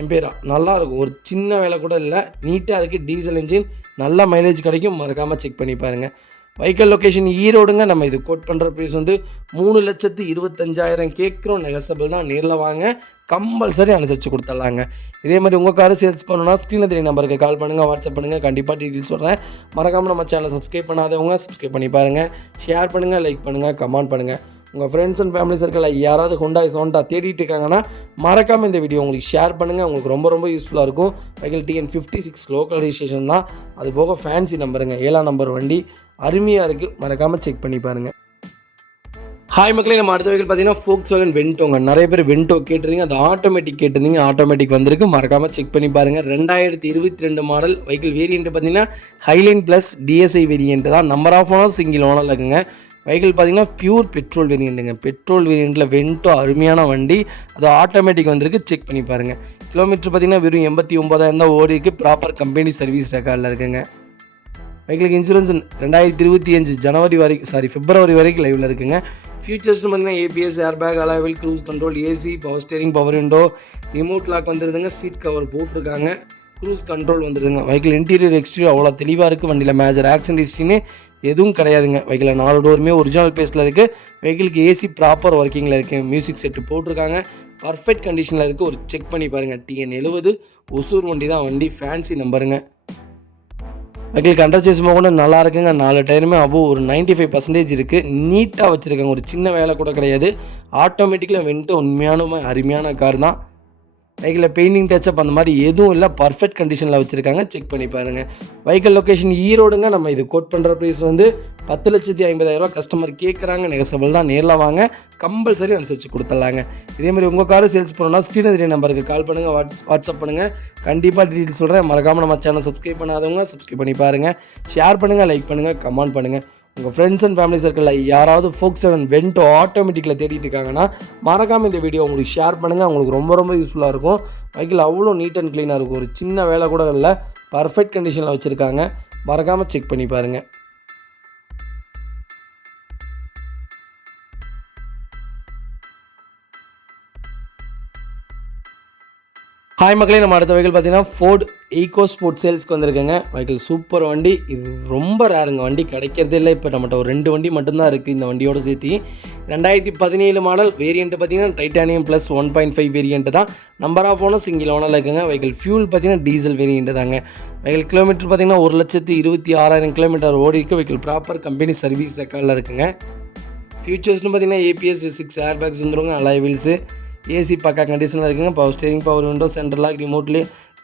எம்பேரா நல்லாயிருக்கும். ஒரு சின்ன வேலை கூட இல்லை. நீட்டாக இருக்குது. டீசல் இன்ஜின், நல்ல மைலேஜ் கிடைக்கும். மறக்காமல் செக் பண்ணி பாருங்கள். வெஹிக்கிள் லொக்கேஷன் ஈரோடுங்க. நம்ம இது கோட் பண்ணுற ப்ரைஸ் வந்து 3,25,000 கேட்குறோம். நெகசபிள் தான். நேரில் வாங்க, கம்பல்சரி அனுசரித்து கொடுத்துட்லாங்க. இதே மாதிரி உங்கள் காரை சேல்ஸ் பண்ணணும்னா ஸ்க்ரீனில் தெரிய நம்பருக்கு கால் பண்ணுங்கள், வாட்ஸ்அப் பண்ணுங்கள். கண்டிப்பாக டீட்டெயில் சொல்கிறேன். மறக்காமல் நம்ம சேனலை சப்ஸ்கிரைப் பண்ணாதவங்க சப்ஸ்கிரைப் பண்ணி பாருங்கள். ஷேர் பண்ணுங்கள், லைக் பண்ணுங்கள், கமெண்ட் பண்ணுங்கள். உங்கள் ஃப்ரெண்ட்ஸ் அண்ட் ஃபேமிலி சர்க்கிளில் யாராவது ஹுண்டாய் சொனட்டா தேடிட்டு இருக்காங்கன்னா மறக்காமல் இந்த வீடியோ உங்களுக்கு ஷேர் பண்ணுங்கள். உங்களுக்கு ரொம்ப ரொம்ப யூஸ்ஃபுல்லாக இருக்கும். வெஹிக்கிள் TN 56 லோக்கல் ரெஜிஸ்ட்ரேஷன் தான். அது போக ஃபேன்சி நம்பருங்க. 7ஆம் நம்பர் வண்டி. அருமையாக இருக்குது. மறக்காமல் செக் பண்ணி பாருங்கள். ஹாய் மக்களே, நம்ம அடுத்த வெஹிக்கிள் பார்த்தீங்கன்னா Volkswagen வென்டோங்க. நிறைய பேர் வென்டோ கேட்டிருந்தீங்க. அது ஆட்டோமேட்டிக் கேட்டிருந்தீங்க. ஆட்டோமேட்டிக் வந்திருக்கு. மறக்காமல் செக் பண்ணி பாருங்கள். 2022 மாடல். வெஹிக்கிள் வேரியண்ட்டு பார்த்தீங்கன்னா ஹைலைன் ப்ளஸ் DSI வேரியண்ட்டு தான். நம்பர் ஆஃப் ஓனர் சிங்கிள் ஓனரில் இருக்குங்க. வெஹிக்கிள் பார்த்தீங்கன்னா பியூர் பெட்ரோல் வேரியண்ட்டுங்க. பெட்ரோல் வேரியண்ட்டில் வென்டோ அருமையான வண்டி. அது ஆட்டோமேட்டிக் வந்திருக்கு. செக் பண்ணி பாருங்கள். கிலோமீட்டர் பார்த்தீங்கன்னா வெறும் 89,000 தான் ஓடி இருக்குது. ப்ராப்பர் கம்பெனி சர்வீஸ் ரெக்கார்டில் இருக்குங்க. வெஹிக்கிளுக்கு இன்சூரன்ஸ் 2025 பிப்ரவரி வரைக்கும் லைவில் இருக்குங்க. ஃபியூச்சர்ஸ்னு பார்த்தீங்கன்னா ABS, airbag, alloy, cruise control, AC, power steering, power window, remote lock வந்துடுதுங்க. சீட் கவர் போட்டிருக்காங்க. க்ரூஸ் கண்ட்ரோல் வந்துடுதுங்க. வெஹிக்கிள் இன்டீரியர் எக்ஸ்டீரியர் அவ்வளோ தெளிவாக இருக்குது. வண்டியில் மேஜர் ஆக்சிடென்ட் ஹிஸ்ட்ரின்னு எதுவும் கிடையாதுங்க. வெஹிக்கிள் 4 டோருமே ஒரிஜினல் பேஸில் இருக்குது. வெஹிக்கிளுக்கு ஏசி ப்ராப்பர் ஒர்க்கிங்கில் இருக்குது. மியூசிக் செட்டு போட்டிருக்காங்க. பர்ஃபெக்ட் கண்டிஷனில் இருக்குது. ஒரு செக் பண்ணி பாருங்கள். TN70 ஒசூர் வண்டி தான். வண்டி ஃபேன்சி நம்பருங்க. வெஹிக்கிளுக்கு அண்டர் சேஸ் கூட நல்லா இருக்குங்க. 4 டயருமே ஒரு 95% இருக்குது. நீட்டாக வச்சுருக்காங்க. ஒரு சின்ன வேலை கூட கிடையாது. ஆட்டோமேட்டிக்கில் வென்ட்டு உண்மையான அருமையான கார் தான். வெஹிக்கிளில் பெயிண்டிங் டச்சப் அந்த மாதிரி எதுவும் இல்லை. பர்ஃபெக்ட் கண்டிஷனில் வச்சுருக்காங்க. செக் பண்ணி பாருங்கள். வெஹிக்கிள் லொக்கேஷன் ஈரோடுங்க. நம்ம இது கோட் பண்ணுற ப்ரைஸ் 10,50,000 கஸ்டமர் கேட்குறாங்க. நெகசபிள் தான். நேரில் வாங்க, கம்பல்சரி அனுசரித்து கொடுத்துடலாங்க. இதேமாதிரி உங்கள் காரு சேல்ஸ் பண்ணணும்னா ஸ்க்ரீனில் தெரிய நம்பருக்கு கால் பண்ணுங்கள், வாட்ஸ்அப் பண்ணுங்கள். கண்டிப்பாக டீட்டெயில்ஸ் சொல்கிறேன். மறக்காமல் நம்ம சேனல் சப்ஸ்கிரைப் பண்ணாதவங்க சப்ஸ்கிரைப் பண்ணி பாருங்கள். ஷேர் பண்ணுங்கள், லைக் பண்ணுங்கள், கமெண்ட் பண்ணுங்கள். உங்கள் ஃப்ரெண்ட்ஸ் அண்ட் ஃபேமிலி சர்க்கிளில் யாராவது Volkswagen வென்டோ ஆட்டோமேட்டிக்கில் தேடிட்டு இருக்காங்கன்னா மறக்காமல் இந்த வீடியோ உங்களுக்கு ஷேர் பண்ணுங்கள். உங்களுக்கு ரொம்ப யூஸ்ஃபுல்லாக இருக்கும். வெஹிக்கிள் அவ்வளோ நீட் அண்ட் க்ளீனாக இருக்கும். ஒரு சின்ன வேலை கூட இல்லை. பர்ஃபெக்ட் கண்டிஷனில் வச்சுருக்காங்க. மறக்காமல் செக் பண்ணி பாருங்கள். ஹாய் மக்களே, நம்ம அடுத்த வெஹிக்கிள் பார்த்தீங்கன்னா ஃபோர்ட் ஈகோஸ்போர்ட் சேல்ஸ்க்கு வந்திருக்கேங்க. வெஹிக்கிள் சூப்பர் வண்டி. இது ரொம்ப ரேருங்க. வண்டி கிடைக்கிறதே இல்லை. இப்போ நம்மகிட்ட ஒரு 2 வண்டி மட்டும்தான் இருக்குது இந்த வண்டியோடு சேர்த்து. 2017 மாடல். வேரியண்ட்டு பார்த்தீங்கன்னா டைட்டானியம் ப்ளஸ் 1.5 வேரியண்ட்டு தான். நம்பர் ஆஃப் ஓனர் சிங்கிள் ஓனரில் இருக்குங்க. வெஹிக்கிள் ஃபியூல் பார்த்தீங்கன்னா டீசல் வேரியண்ட்டு தாங்க. வெஹிக்கிள் கிலோமீட்டர் பார்த்தீங்கன்னா 1,26,000 கிலோமீட்டர் ஓடி இருக்குது. வெஹிக்கிள் ப்ராப்பர் கம்பெனி சர்வீஸ் ரெக்கார்டில் இருக்குங்க. ஃபியூச்சர்ஸ்னு பார்த்தீங்கன்னா ஏபிஎஸ், 6 ஏர் பேக்ஸ் வந்துருங்க. அலாய் வீல்ஸு, ஏசி பக்கா கண்டிஷனில் இருக்குங்க. Power steering, power window, central lock,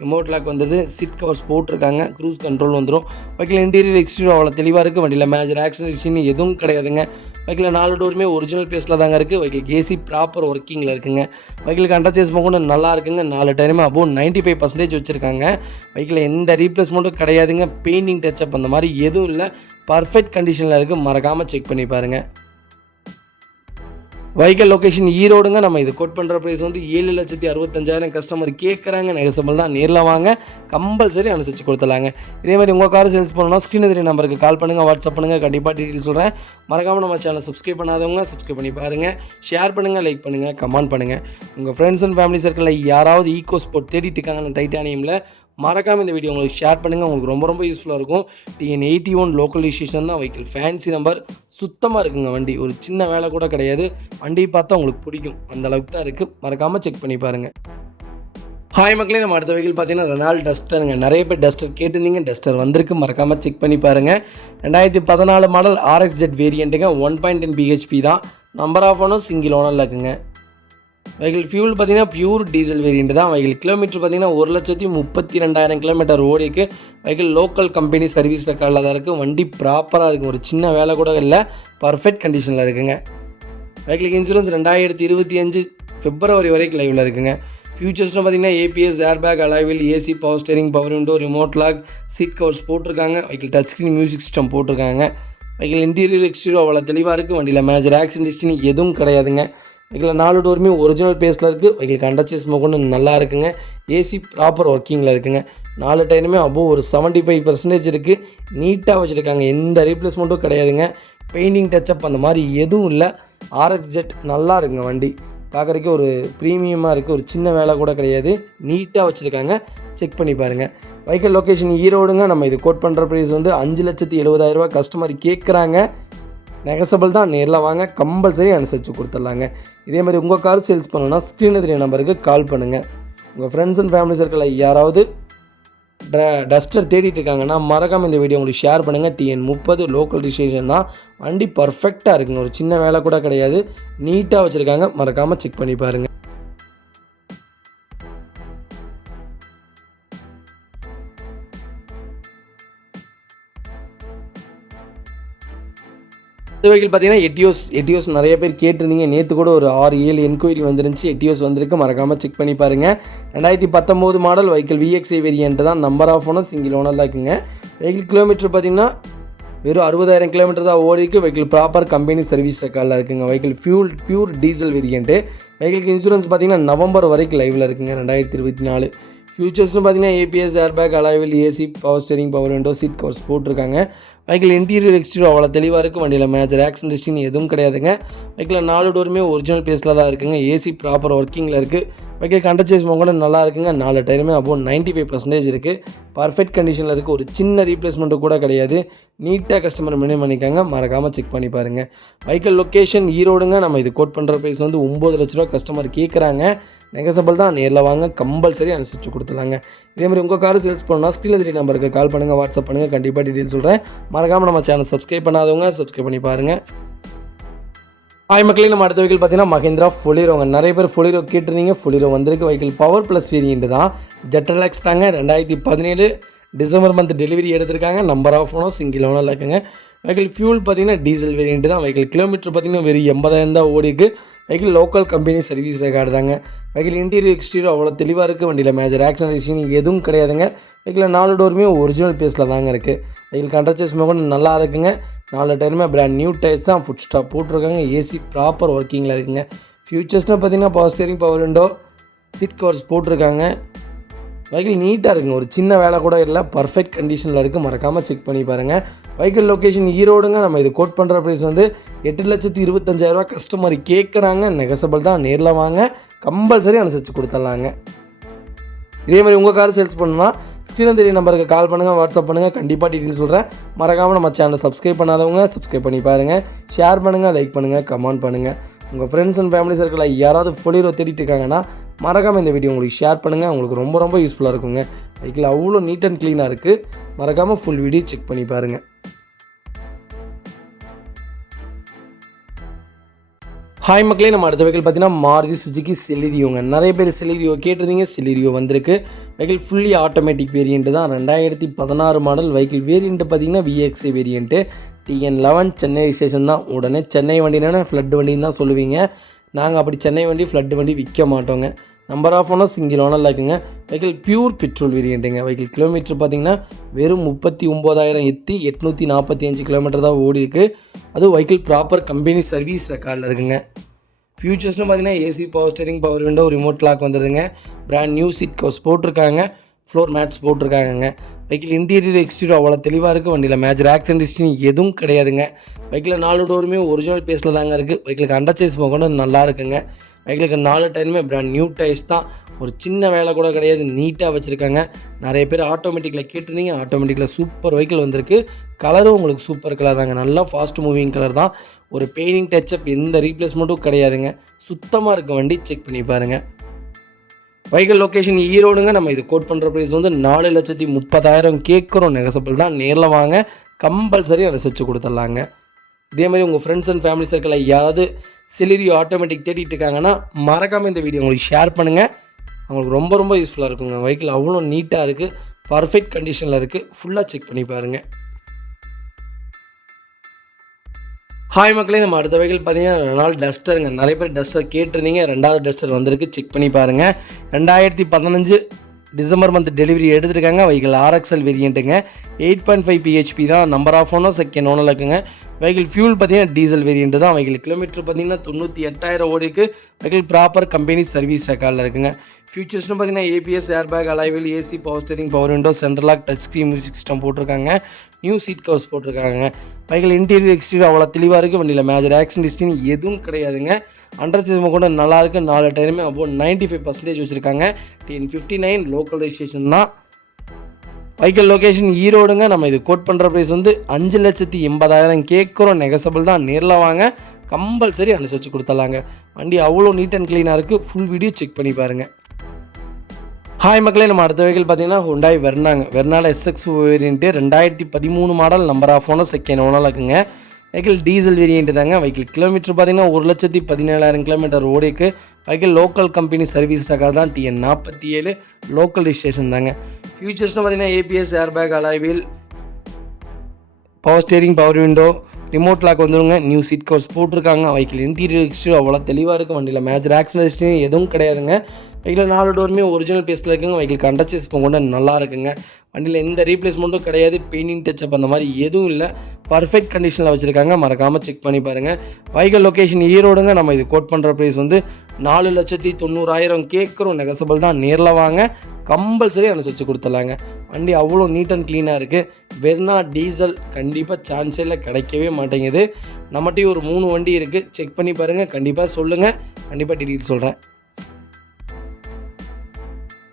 remote lock வந்துடுது. சீட் கவர்ஸ் போட்டிருக்காங்க. க்ரூஸ் கண்ட்ரோல் வந்துடும். வெஹிக்கிள் இன்டீரியர் எக்ஸ்டீரியர் அவ்வளோ தெளிவாக இருக்குது. வண்டியில் மேஜர் ஆக்சிடென்ட் எதுவும் கிடையாதுங்க. வெஹிக்கிள் 4 டோருமே ஒரிஜினல் பேஸில் தாங்க இருக்குது. வெஹிக்கிள் ஏசி ப்ராப்பர் ஒர்க்கிங்கில் இருக்குங்க. வெஹிக்கிளுக்கு அண்டர் சேஸ் கூட நல்லா இருக்குங்க. 4 டயருமே 95% வச்சுருக்காங்க. வெஹிக்கிள் எந்த ரீப்ளேஸ்மெண்ட்டும் கிடையாதுங்க. பெயிண்டிங் டச்சப் அந்த மாதிரி எதுவும் இல்லை. பர்ஃபெக்ட் கண்டிஷனில் இருக்குது. மறக்காமல் செக் பண்ணி பாருங்கள். வெஹிக்கிள் லொக்கேஷன் ஈரோடுங்க. நம்ம இது கோட் பண்ணுற ப்ரைஸ் 7,65,000 கஸ்டமர் கேட்குறாங்க. நெகசபிள் தான். நேரில் வாங்க, கம்பல்சரி அனுசரித்து கொடுத்துலாங்க. இதேமாதிரி உங்கள் கார் சேல்ஸ் பண்ணணும்னா ஸ்க்ரீனில் தெரிய நம்பருக்கு கால் பண்ணுங்கள், வாட்ஸ்அப் பண்ணுங்கள். கண்டிப்பாக டீட்டெயில் சொல்கிறேன். மறக்காமல் நம்ம சேனல் சப்ஸ்கிரைப் பண்ணாதவங்க சப்ஸ்கிரைப் பண்ணி பாருங்கள். ஷேர் பண்ணுங்கள், லைக் பண்ணுங்கள், கமெண்ட் பண்ணுங்கள். உங்கள் ஃப்ரெண்ட்ஸ் அண்ட் ஃபேமிலி சர்க்கிளில் யாராவது ஈகோஸ்போர்ட் தேடிட்டு இருக்காங்க டைட்டானியமில், மறக்காமல் இந்த வீடியோ உங்களுக்கு ஷேர் பண்ணுங்கள். உங்களுக்கு ரொம்ப யூஸ்ஃபுல்லாக இருக்கும். TN81 லோக்கல் ரிஜிஸ்ட்ரேஷன் தான். Vehicle fancy number. சுத்தமாக இருக்குங்க வண்டி. ஒரு சின்ன வேலை கூட கிடையாது. வண்டி பார்த்தா உங்களுக்கு பிடிக்கும். அந்த அளவுக்கு தான் இருக்குது. மறக்காமல் செக் பண்ணி பாருங்கள். ஹாய் மக்களே, நம்ம அடுத்த வெஹிக்கிள் பார்த்தீங்கன்னா ரெனால்ட் டஸ்டருங்க. நிறைய பேர் டஸ்டர் கேட்டிருந்தீங்க. டஸ்டர் வந்திருக்கு. மறக்காமல் செக் பண்ணி பாருங்கள். 2014 மாடல் RXZ வேரியண்ட்டுங்க. 1.10 BHP தான். நம்பர் ஆஃப் ஓனர் சிங்கிள் ஓனரில் இருக்குங்க. வெஹிக்கிள் ஃபியூல் பார்த்தீங்கன்னா பியூர் டீசல் வேரியண்ட் தான். வெஹிக்கிள் கிலோமீட்டர் பார்த்தீங்கன்னா 1,32,000 கிலோமீட்டர் ஓடிக்கு. வெஹிக்கிள் லோக்கல் கம்பெனி சர்வீஸ் ரெக்கார்டில் தான் இருக்குது. வண்டி ப்ராப்பராக இருக்குது. ஒரு சின்ன வேலை கூட இல்லை. பர்ஃபெக்ட் கண்டிஷனில் இருக்குங்க. வெஹிக்கிளுக்கு இன்சூரன்ஸ் 2025 பிப்ரவரி வரைக்கும் லைவில் இருக்குங்க. ஃபியூச்சர்ஸ்னு பார்த்தீங்கன்னா ABS, airbag, alloy wheel, AC, power steering, power window, remote lock, seat covers போட்டிருக்காங்க. Vehicle touch screen music system போட்டிருக்காங்க. வெஹிக்கிள் இன்டீரியர் எக்ஸ்டீரியர் அவ்வளோ தெளிவாக இருக்குது. வண்டியில் மேஜர் ஆக்சிடென்ட் ஹிஸ்ட்ரி எதுவும் கிடையாதுங்க. வெஹிக்கிள் 4 டோருமே ஒரிஜினல் பேஸில் இருக்குது. வெஹிக்கிள் அண்டர் சேஸ் கொண்டு நல்லா இருக்குங்க. ஏசி ப்ராப்பர் ஒர்க்கிங்கில் இருக்குங்க. 4 டயருமே ஒரு 75% இருக்குது. நீட்டாக வச்சுருக்காங்க. எந்த ரீப்ளேஸ்மெண்ட்டும் கிடையாதுங்க. பெயிண்டிங் டச்சப் அந்த மாதிரி எதுவும் இல்லை. RXZ நல்லா இருக்குங்க. வண்டி பார்க்குறதுக்கு ஒரு ப்ரீமியமாக இருக்குது. ஒரு சின்ன வேலை கூட கிடையாது. நீட்டாக வச்சுருக்காங்க. செக் பண்ணி பாருங்கள். வெஹிக்கிள் லொக்கேஷன் ஈரோடுங்க. நம்ம இது கோட் பண்ணுற ப்ரைஸ் 5,70,000 கஸ்டமர் கேட்குறாங்க. நெகசபிள் தான். நேரில் வாங்க, கம்பல்சரி அனுசரித்து கொடுத்துடலாங்க. இதேமாதிரி உங்கள் கார் சேல்ஸ் பண்ணணும்னா ஸ்க்ரீனில் தெரிய நம்பருக்கு கால் பண்ணுங்கள். உங்கள் ஃப்ரெண்ட்ஸ் அண்ட் ஃபேமிலி சர்க்கிளில் யாராவது டஸ்டர் தேடிட்டு இருக்காங்கன்னா மறக்காமல் இந்த வீடியோ உங்களுக்கு ஷேர் பண்ணுங்கள். TN30 லோக்கல் ரிஜிஸ்ட்ரேஷன் தான். வண்டி பர்ஃபெக்டாக இருக்குங்க. ஒரு சின்ன வேலை கூட கிடையாது. நீட்டாக வச்சுருக்காங்க. மறக்காமல் செக் பண்ணி பாருங்கள். இந்த வெஹிக்கிள் பார்த்தீங்கன்னா எட்டியோஸ் நிறைய பேர் கேட்டிருந்தீங்க. நேற்று கூட ஒரு 6-7 என்கொயரி வந்துருந்துச்சு. எட்டியோஸ் வந்திருக்கு. மறக்காமல் செக் பண்ணி பாருங்கள். 2019 மாடல் வெஹிக்கிள் VXI வேரியண்ட் தான். நம்பர் ஆஃப் ஓனர் சிங்கிள் ஓனரில் இருக்குங்க. வெஹிக்கிள் கிலோமீட்டர் பார்த்தீங்கன்னா வெறும் 60,000 கிலோமீட்டர் தான் ஓடிக்கு. வெஹிக்கிள் ப்ராப்பர் கம்பெனி சர்வீஸ் ரெக்கார்டில் இருக்குங்க. Vehicle pure diesel variant. வெஹிக்கிளுக்கு இன்சூரன்ஸ் பார்த்தீங்கன்னா நவம்பர் வரைக்கும் லைவில் இருக்குங்க. 2024. ஃபியூச்சர்ஸ்னு பார்த்தீங்கன்னா ABS, airbag, alloy wheel, AC, power steering, power window, seat covers போட்டிருக்காங்க. வெஹிக்கிள் இன்டீரியர் எக்ஸ்டீரியர் அவ்வளோ தெளிவாக இருக்குது. வண்டியில் மேஜர் ஆக்சிடென்ட் ஹிஸ்ட்ரின்னு எதுவும் கிடையாதுங்க. வெஹிக்கிள் 4 டோருமே ஒரிஜினல் பேஸில் தான் இருக்குங்க. ஏசி ப்ராப்பர் ஒர்க்கிங்கில் இருக்குது. வெஹிக்கிள் கண்டர்சேஸ் கூட நல்லா இருக்குங்க. 4 டயருமே அபோவ் 95% இருக்குது. பர்ஃபெக்ட் கண்டிஷனில் இருக்குது. ஒரு சின்ன ரீப்ளேஸ்மெண்ட்டு கூட கிடையாது. நீட்டாக கஸ்டமர் மெயின்டைன் பண்ணிக்காங்க. மறக்காமல் செக் பண்ணி பாருங்கள். வெஹிக்கிள் லொக்கேஷன் ஈரோடுங்க. நம்ம இது கோட் பண்ணுற ப்ரைஸ் வந்து 9 லட்ச ரூபா கஸ்டமர் கேட்குறாங்க. நெகசபிள் தான். நேரில் வாங்க, கம்பல்சரி அனுசரித்து கொடுத்துலாங்க. இதேமாதிரி உங்கள் கார் சேல்ஸ் பண்ணால் ஸ்க்ரீனில் 3 நம்பருக்கு கால் பண்ணுங்கள், வாட்ஸ்அப் பண்ணுங்கள். கண்டிப்பாக டீட்டெயில் சொல்கிறேன். மறக்காமல் நம்ம சேனல் சப்ஸ்கிரைப் பண்ணாதவங்க சப்ஸ்கிரைப் பண்ணி பாருங்கள். மக்களே, நம்ம அடுத்த வெஹிக்கிள் பார்த்தீங்கன்னா மஹிந்திரா ஃபொலிரோங்க. நிறைய பேர் ஃபொலிரோ கேட்டிருந்தீங்க. ஃபொலிரோ வந்திருக்கு. வெஹிக்கிள் பவர் ப்ளஸ் வேரியண்ட் தான். ஜெட் ரிலாக்ஸ் தாங்க. 2017 டிசம்பர் மந்த் டெலிவரி எடுத்திருக்காங்க. Number of owner single owner இருக்குங்க. வெஹிக்கிள் ஃபியூல் பார்த்தீங்கன்னா டீசல் வேரியண்ட் தான். வெஹிக்கிள் கிலோமீட்டர் பார்த்தீங்கன்னா வெறும் 80,000 தான் ஓடிக்கு. Vehicle local company service record தாங்க. வெஹிக்கிள் இன்டீரியர் எக்ஸ்டீரியர் அவ்வளோ தெளிவாக இருக்குது. வண்டியில் மேஜர் ஆக்சிடென்ட் எதுவும் கிடையாதுங்க. வெஹிக்கிள் 4 டோருமே ஒரிஜினல் பேஸில் தாங்க இருக்குது. வெஹிக்கிள் கண்டர்சேஸ் கூட நல்லா இருக்குங்க. 4 டயருமே பிராண்ட் நியூ டயர்ஸ் தான். ஃபுட் ஸ்டாப் போட்டிருக்காங்க. ஏசி ப்ராப்பர் ஒர்க்கிங்கில் இருக்குங்க. ஃபியூச்சர்ஸ்னால் பார்த்தீங்கன்னா power steering, power window, seat covers போட்டிருக்காங்க. வெஹிக்கிள் நீட்டாக இருக்குங்க. ஒரு சின்ன வேலை கூட இல்லை. பர்ஃபெக்ட் கண்டிஷனில் இருக்குது. மறக்காமல் செக் பண்ணி பாருங்கள். வெஹிக்கிள் லொக்கேஷன் ஈரோடுங்க. நம்ம இது கோட் பண்ணுற ப்ரைஸ் வந்து 8,25,000 கஸ்டமர் கேட்குறாங்க. நெகசபிள் தான். நேரில் வாங்க, கம்பல்சரி அனுசரித்து கொடுத்துட்லாங்க. இதேமாதிரி உங்கள் கார் சேல்ஸ் பண்ணணும்னா ஸ்க்ரீனில் 3 நம்பருக்கு கால் பண்ணுங்கள், வாட்ஸ்அப் பண்ணுங்கள். கண்டிப்பாக டீட்டெயில் சொல்கிறேன். மறக்காமல் நம்ம சேனலை சப்ஸ்கிரைப் பண்ணாதவங்க சப்ஸ்கிரைப் பண்ணி பாருங்கள். ஷேர் பண்ணுங்கள், லைக் பண்ணுங்கள், கமெண்ட் பண்ணுங்கள். உங்கள் ஃப்ரெண்ட்ஸ் அண்ட் ஃபேமிலி சர்க்கிளில் யாராவது ஃபொலிரோ தேடிட்டு இருக்காங்கன்னா மறக்காமல் இந்த வீடியோ உங்களுக்கு ஷேர் பண்ணுங்கள். உங்களுக்கு ரொம்ப ரொம்ப யூஸ்ஃபுல்லாக இருக்குங்க. வெஹிக்கிள் அவ்வளோ நீட் அண்ட் க்ளீனாக இருக்குது. மறக்காமல் ஃபுல் வீடியோ செக் பண்ணி பாருங்கள். மக்களே, நம்ம அடுத்த வெஹிக்கிள் பார்த்தீங்கன்னா மாருதி சுசுகி செலிரியோங்க. நிறைய பேர் செலிரியோ கேட்டிருந்தீங்க. செலிரியோ வந்திருக்கு. வெஹிக்கிள் ஃபுல்லி ஆட்டோமேட்டிக் வேரியண்ட்டு தான். 2016 மாடல். வெஹிக்கிள் வேரியண்ட்டு பார்த்தீங்கன்னா VXi variant. TN11 Chennai station தான். உடனே சென்னை வண்டினா ஃப்ளட் வண்டின்னு தான் சொல்லுவீங்க. நாங்கள் அப்படி சென்னை வண்டி ஃப்ளட் வண்டி விற்க மாட்டோங்க. நம்பர் ஆஃப் ஓனர் சிங்கிள் ஓனரில் இருக்குங்க. வெஹிக்கிள் பியூர் பெட்ரோல் வேரியண்ட்டுங்க. வெஹிக்கிள் கிலோமீட்டர் பார்த்தீங்கன்னா வெறும் 39,000 எத்தி 845 கிலோமீட்டர் தான் ஓடி இருக்குது. அதுவும் வெஹிக்கிள் ப்ராப்பர் கம்பெனி சர்வீஸ் ரெக்கார்டில் இருக்குங்க. ஃபியூச்சர்ஸ்னு பார்த்தீங்கன்னா AC, power steering, power window, remote lock வந்துடுதுங்க. பிராண்ட் நியூ சீட் கவர்ஸ் போட்டிருக்காங்க. ஃப்ளோர் மேட்ஸ் போட்டிருக்காங்க. வெஹிக்கிள் இன்டீரியர் எக்ஸ்டீரியர் அவ்வளோ தெளிவாக இருக்குது. வண்டியில் மேஜர் ஆக்சிடென்ட் ஹிஸ்ட்ரி எதுவும் கிடையாதுங்க. வெஹிக்கிள் 4 டோருமே ஒரிஜினல் பேஸில் தாங்க இருக்குது. வெஹிக்கிளுக்கு அண்டர்சேஸ் கூட நல்லா இருக்குங்க. வெஹிக்கிளுக்கு 4 டயருமே பிராண்ட் நியூ டயர்ஸ் தான். ஒரு சின்ன வேலை கூட கிடையாது. நீட்டாக வச்சுருக்காங்க. நிறைய பேர் ஆட்டோமேட்டிக்கில் கேட்டிருந்தீங்க. ஆட்டோமேட்டிக்கில் சூப்பர் வெஹிக்கிள் வந்திருக்கு. கலரும் உங்களுக்கு சூப்பர் கலர் தாங்க. நல்லா ஃபாஸ்ட் மூவிங் கலர் தான். ஒரு பெயிண்டிங் டச்சப் எந்த ரீப்ளேஸ்மெண்ட்டும் கிடையாதுங்க. சுத்தமாக இருக்க வண்டி. செக் பண்ணி பாருங்கள். வெஹிக்கிள் லொக்கேஷன் ஈரோடுங்க. நம்ம இது கோட் பண்ணுற ப்ரைஸ் வந்து 4,30,000 கேட்குறோம். நெகசபிள் தான். நேரில் வாங்க, கம்பல்சரி அனுசரித்து கொடுத்துட்லாங்க. இதேமாதிரி உங்கள் ஃப்ரெண்ட்ஸ் அண்ட் ஃபேமிலி சர்க்கிளில் யாராவது செலிரியோ ஆட்டோமேட்டிக் தேடிட்டு இருக்காங்கன்னா மறக்காமல் இந்த வீடியோ உங்களுக்கு ஷேர் பண்ணுங்கள். அவங்களுக்கு ரொம்ப ரொம்ப யூஸ்ஃபுல்லாக இருக்குங்க. வெஹிக்கிள் அவ்வளோ நீட்டாக இருக்குது. பர்ஃபெக்ட் கண்டிஷனில் இருக்குது. ஃபுல்லாக செக் பண்ணி பாருங்கள். மக்களே, நம்ம அடுத்த வெஹிக்கிள் பார்த்தீங்கன்னா ரெனால்ட் டஸ்டருங்க. நிறைய பேர் டஸ்டர் கேட்டிருந்தீங்க. 2வது டஸ்டர் வந்திருக்கு. செக் பண்ணி பாருங்கள். 2015 டிசம்பர் மந்த் டெலிவரி எடுத்துருக்காங்க. வெஹிக்கிள் RXL வேரியண்ட்டுங்க. 8.5 PHP தான். நம்பர் ஆஃப் ஓனர் செகண்ட் ஓனரில் இருக்குங்க. வெஹிக்கிள் ஃபியூல் பார்த்தீங்கன்னா டீசல் வேரியண்ட்டு தான். வெஹிக்கிள் கிலோமீட்டர் பார்த்தீங்கன்னா 98,000 ஓடிக்கு. வெஹிக்கிள் ப்ராப்பர் கம்பெனி சர்வீஸ் ரெக்கார்டில் இருக்குங்க. ஃபியூச்சர்ஸ்னு பார்த்தீங்கன்னா ABS, airbag, alloy wheel, AC, power steering, power window, central lock, touch screen music system போட்டிருக்காங்க. நியூ சீட் கவர்ஸ் போட்டிருக்காங்க. வெஹிக்கிள் இன்டீரியர் எக்ஸ்டீரியர் அவ்வளோ தெளிவாக இருக்குது. வண்டியில் மேஜர் ஆக்சிடென்ட் ஹிஸ்ட்ரி எதுவும் கிடையாதுங்க. அண்டர்சேஸ் கூட நல்லாயிருக்கு. 4 டயருமே அபோவ் 95% வச்சுருக்காங்க. TN59 லோக்கல் ரெஜிஸ்ட்ரேஷன் தான். வெஹிக்கிள் லொக்கேஷன் ஈரோடுங்க. நம்ம இது கோட் பண்ணுற ப்ரைஸ் வந்து 5,80,000 கேட்குறோம். நெகசபிள் தான். நேரில் வாங்க, கம்பல்சரி அனுசரித்து கொடுத்துட்லாங்க. வண்டி அவ்வளோ நீட் அண்ட் க்ளீனாக இருக்குது. ஃபுல் வீடியோ செக் பண்ணி பாருங்கள். மக்களே, நம்ம அடுத்த வெஹிக்கிள் பார்த்தீங்கன்னா ஹுண்டாய் வெர்னாங்க. வெர்னால SX variant. 2013 model. Number of owner second ஓனரில் இருக்குங்க. வெஹிக்கிள் டீசல் வேரியண்ட்டு தாங்க. வெஹிக்கிள் கிலோமீட்டர் பார்த்தீங்கன்னா 1,17,000 கிலோமீட்டர் ஓடிக்கு. Vehicle local company service record தான். TN47 லோக்கல் ரெஜிஸ்ட்ரேஷன் தாங்க. ஃபியூச்சர்ஸ்னு பார்த்தீங்கன்னா ABS, airbag, alloy wheel, power steering, power window, remote lock வந்துடுங்க. நியூ சீட் கவர்ஸ் போட்டிருக்காங்க. வெஹிக்கிள் இன்டீரியர் எக்ஸ்டீரியர் அவ்வளோ தெளிவாக இருக்குது. வண்டியில் மேஜர் ஆக்சிடென்ட் எதுவும் கிடையாதுங்க. வெஹிக்கிள் 4 டோருமே ஒரிஜினல் பீஸில் இருக்குங்க. வெஹிக்கிளுக்கு அண்டர் சேஸ் கொண்டு நல்லா இருக்குங்க. வண்டியில் எந்த ரீப்ளேஸ்மெண்ட்டும் கிடையாது, பெயிண்டிங் டச்சப் அந்த மாதிரி எதுவும் இல்லை, பர்ஃபெக்ட் கண்டிஷனில் வச்சுருக்காங்க. மறக்காமல் செக் பண்ணி பாருங்கள். வெஹிக்கிள் லொக்கேஷன் ஈரோடுங்க. நம்ம இது கோட் பண்ணுற ப்ரைஸ் வந்து 4,90,000 கேட்குறோம். நெகசபிள் தான், நேரில் வாங்க, கம்பல்சரி அனுசரித்து கொடுத்துடலாங்க. வண்டி அவ்வளோ நீட் அண்ட் க்ளீனாக இருக்குது. வெர்னா டீசல் கண்டிப்பாக சான்ஸே இல்லை, கிடைக்கவே மாட்டேங்குது. நம்மகிட்டையும் ஒரு 3 வண்டி இருக்குது, செக் பண்ணி பாருங்கள். கண்டிப்பாக சொல்லுங்கள், கண்டிப்பாக டீட்டெயில் சொல்கிறேன்.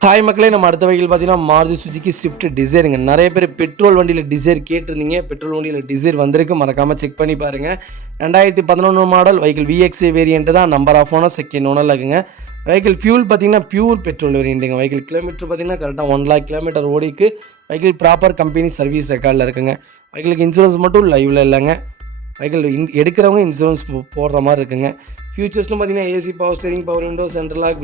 ஹாய் மக்களே, நம்ம அடுத்த வெஹிக்கிள் பார்த்தீங்கன்னா மாருதி சுசுகி ஸ்விஃப்ட் டிசைருங்க. நிறைய பேர் பெட்ரோல் வண்டியில் டிசைர் கேட்டிருந்தீங்க. பெட்ரோல் வண்டியில் டிசைர் வந்திருக்கு, மறக்காமல் செக் பண்ணி பாருங்கள். 2011 மாடல் வெஹிக்கிள் VXA வேரியன்ட் தான். நம்பர் ஆஃப் ஓனர் செகண்ட் ஓனரில் இருக்குங்க. வெஹிக்கிள் ஃபியூல் பார்த்தீங்கன்னா பியூர் பெட்ரோல் வேரியண்ட்டுங்க. வெஹிக்கிள் கிலோமீட்டர் பார்த்தீங்கன்னா கரெக்டாக 1 lakh கிலோமீட்டர் ஓடிக்கு. வெஹிக்கிள் ப்ராப்பர் கம்பெனி சர்வீஸ் ரெக்கார்டில் இருக்குங்க. வெஹிக்கிளுக்கு இன்சூரன்ஸ் மட்டும் லைவில் இல்லைங்க. வெஹிக்கிள் எடுக்கிறவங்க இன்சூரன்ஸ் போடுற மாதிரி இருக்குங்க. ஃபியூச்சர்ஸ்னு பார்த்தீங்கன்னா AC, power steering, power window, central lock,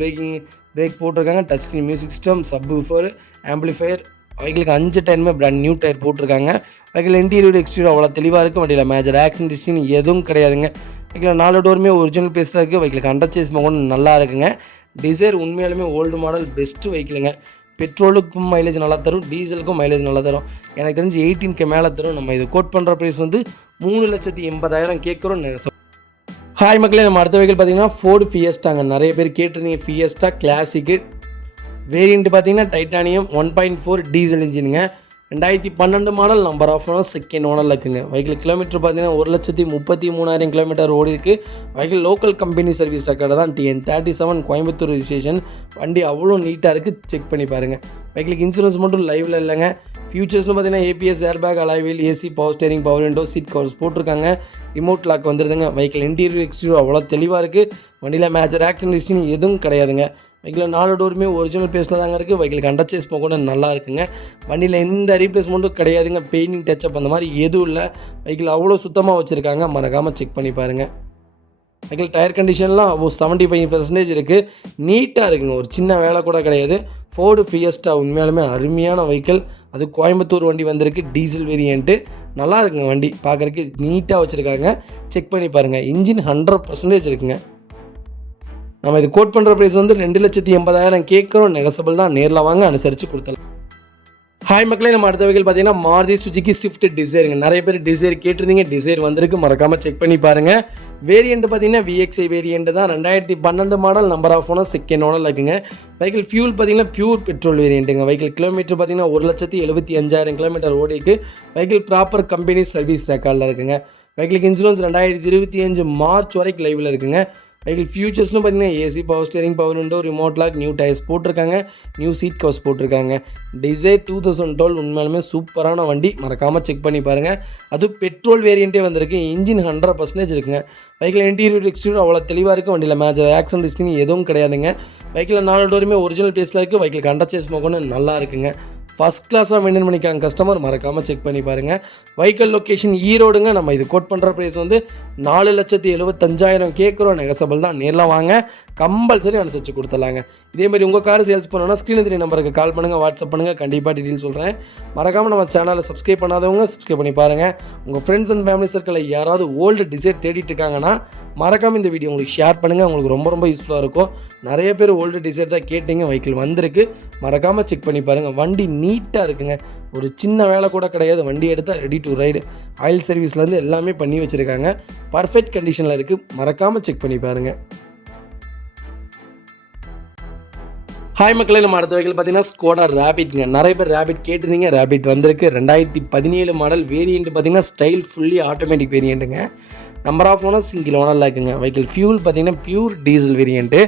brake போட்டிருக்காங்க. Touch screen music system, subwoofer, amplifier. வெஹிக்கிளுக்கு 5 டயருமே பிராண்ட் நியூ டயர் போட்டிருக்காங்க. வெஹிக்கிள் இன்டீரியர் எக்ஸ்டீரியர் அவ்வளோ தெளிவாக இருக்குது. வண்டியில் மேஜர் ஆக்சிடென்ட் ஹிஸ்ட்ரி எதுவும் கிடையாதுங்க. வெஹிக்கிள் 4 டோருமே ஒரிஜினல் பேஸில் இருக்குது. வெஹிக்கிளுக்கு அண்டர் சேஸ் மோகன் நல்லா இருக்குங்க. டிசைர் உண்மையாலுமே ஓல்டு மாடல் பெஸ்ட்டு வெஹிக்கிளுங்க. பெட்ரோலுக்கும் மைலேஜ் நல்லா தரும், டீசலுக்கும் மைலேஜ் நல்லா தரும். எனக்கு தெரிஞ்சு 18K மேலே தரும். நம்ம இது கோட் பண்ணுற ப்ரைஸ் வந்து 3,80,000 கேட்குறோம். ஹாய் மக்களே, நம்ம அடுத்த வெஹிக்கிள் பார்த்தீங்கன்னா ஃபோர்டு ஃபியஸ்டாங்க. நிறைய பேர் கேட்டிருந்தீங்க. ஃபியஸ்டா கிளாசிக்கு வேரியண்ட் பார்த்தீங்கன்னா டைட்டானியம் 1.4 டீசல் இன்ஜினுங்க. 2012 model. Number of owner second ஓனரில் இருக்குங்க. வெஹிக்கிள் கிலோமீட்டர் பார்த்தீங்கன்னா 1,33,000 கிலோமீட்டர் ஓடி இருக்குது. Vehicle local company service record தான். TN37 Coimbatore registration. வண்டி அவ்வளோ நீட்டாக இருக்குது, செக் பண்ணி பாருங்கள். வெஹிக்கிளுக்கு இன்சூரன்ஸ் மட்டும் லைவில் இல்லைங்க. ஃபியூச்சர்ஸ்னு பார்த்தீங்கன்னா ABS, airbag, alloy wheel, AC, power steering, power window, seat covers போட்டிருக்காங்க. ரிமோட் லாக் வந்துடுதுங்க. வெஹிக்கிள் இன்டீரியர் எக்ஸ்டீரியர் அவ்வளோ தெளிவாக இருக்குது. வண்டியில் மேஜர் ஆக்சிடென்ட் ஹிஸ்ட்ரி எதுவும் கிடையாதுங்க. வெஹிக்கிள் 4 டோருமே ஒரிஜினல் பேஸில் தாங்க இருக்குது. வெஹிக்கிளுக்கு அண்டர் சேஸ் கூட நல்லா இருக்குங்க. வண்டியில் எந்த ரீப்ளேஸ்மெண்ட்டும் கிடையாதுங்க, பெயிண்டிங் டச்சப் அந்த மாதிரி எதுவும் இல்லை. வெஹிக்கிள் அவ்வளோ சுத்தமாக வச்சுருக்காங்க, மறக்காமல் செக் பண்ணி பாருங்கள். வெஹிக்கிள் டயர் கண்டிஷன்லாம் 75% இருக்குது, நீட்டாக இருக்குங்க. ஒரு சின்ன வேலை கூட கிடையாது. ஃபோர்டு ஃபியஸ்டா உண்மையாலுமே அருமையான வெஹிக்கிள். அது கோயம்புத்தூர் வண்டி வந்திருக்கு, டீசல் வேரியண்ட்டு. நல்லா இருக்குங்க. வண்டி பார்க்குறதுக்கு நீட்டாக வச்சுருக்காங்க, செக் பண்ணி பாருங்கள். இன்ஜின் 100% இருக்குங்க. நம்ம இது கோட் பண்ணுற ப்ரைஸ் வந்து 2,80,000 கேட்குறோம். நெகசபிள் தான், நேரில் வாங்க, அனுசரித்து கொடுத்தலாம். ஹாய் மக்களே, நம்ம அடுத்த வெஹிக்கிள் பார்த்தீங்கன்னா மாருதி சுசுகி ஸ்விஃப்ட் டிசைருங்க. நிறைய பேர் டிசைர் கேட்டிருந்தீங்க. டிசைர் வந்திருக்கு, மறக்காமல் செக் பண்ணி பாருங்கள். வேரியண்ட் பார்த்தீங்கன்னா VXA வேரியண்ட் தான். 2012 model. Number of owner second ஓனரில் இருக்குங்க. வெஹிக்கிள் ஃபியூல் பார்த்தீங்கன்னா பியூர் பெட்ரோல் வேரியண்ட்டுங்க. வெஹிக்கிள் கிலோமீட்டர் பார்த்தீங்கன்னா 1,75,000 கிலோமீட்டர் ஓடி இருக்குது. வெஹிக்கிள் ப்ராப்பர் கம்பெனி சர்வீஸ் ரெக்கார்டில் இருக்குங்க. வெஹிக்கிளுக்கு இன்சூரன்ஸ் 2025 மார்ச் வரைக்கும் லைவில் இருக்குங்க. வெஹிக்கிள் ஃபியூச்சர்ஸ்னு பார்த்தீங்கன்னா AC, power steering, power window, remote lock, new tyres போட்டிருக்காங்க. நியூ சீட் கவர்ஸ் போட்டிருக்காங்க. டிசைர் 2012 உண்மையாலுமே சூப்பரான வண்டி, மறக்காமல் செக் பண்ணி பாருங்கள். அதுவும் பெட்ரோல் வேரியண்ட்டே வந்திருக்கு. இன்ஜின் 100% இருக்குங்க. வெஹிக்கிள் இன்டீரியர் எக்ஸ்டீரியர் அவ்வளோ தெளிவாக இருக்குது. வண்டியில் மேஜர் ஆக்சிடென்ட் ஹிஸ்ட்ரி எதுவும் கிடையாதுங்க. வெஹிக்கிள் 4 டோருமே ஒரிஜினல் பேஸில் இருக்குது. வெஹிக்கிள் அண்டர் சேஸ் மோகன் நல்லா இருக்குங்க. ஃபஸ்ட் கிளாஸாக மெயின்டைன் பண்ணிக்காங்க கஸ்டமர், மறக்காமல் செக் பண்ணி பாருங்கள். வெஹிக்கிள் லொக்கேஷன் ஈரோடுங்க. நம்ம இது கோட் பண்ணுற ப்ரைஸ் வந்து 4,75,000 கேட்குறோம். நெகசபிள் தான், நேரில் வாங்க, கம்பல்சரி அனுசரித்து கொடுத்துலாங்க. இதேமாதிரி உங்கள் கார் சேல்ஸ் பண்ணணும்னா ஸ்க்ரீன் 3 நம்பருக்கு கால் பண்ணுங்கள், வாட்ஸ்அப் பண்ணுங்கள், கண்டிப்பாக டீட்டெயில் சொல்கிறேன். மறக்காமல் நம்ம சேனலை சப்ஸ்கிரைப் பண்ணாதவங்க சப்ஸ்கிரைப் பண்ணி பாருங்கள். உங்கள் ஃப்ரெண்ட்ஸ் அண்ட் ஃபேமிலி சர்க்கிளில் யாராவது ஓல்டு டிசைர் தேடிட்டு இருக்காங்கன்னா மறக்காமல் இந்த வீடியோ உங்களுக்கு ஷேர் பண்ணுங்கள். உங்களுக்கு ரொம்ப யூஸ்ஃபுல்லாக இருக்கும். நிறைய பேர் ஓல்டு டிசைர் தான் கேட்டிங்க. வெஹிக்கிள் வந்திருக்கு, மறக்காமல் செக் பண்ணி பாருங்கள். வண்டி நீட்டாக இருக்குங்க. ஒரு சின்ன வேலை கூட கிடையாது. வண்டி எடுத்தால் ரெடி டு ரைடு. ஆயில் சர்வீஸ்லேருந்து எல்லாமே பண்ணி வச்சுருக்காங்க. பர்ஃபெக்ட் கண்டிஷனில் இருக்குது, மறக்காமல் செக் பண்ணி பாருங்கள். ஹாய் மக்களே, நம்ம அடுத்த வெஹிக்கிள் பார்த்தீங்கன்னா ஸ்கோடா ரேபிட்ங்க. நிறைய பேர் ரேபிட் கேட்டிருந்தீங்க. ரேபிட் வந்திருக்கு. 2017 மாடல். வேரியண்ட் பார்த்தீங்கன்னா ஸ்டைல் ஃபுல்லி ஆட்டோமேட்டிக் வேரியண்ட்டுங்க. நம்பர் ஆஃப் ஓனர் சிங்கிள் ஓனரில் இருக்குங்க. வெஹிக்கிள் ஃபியூல் பார்த்தீங்கன்னா pure diesel variant.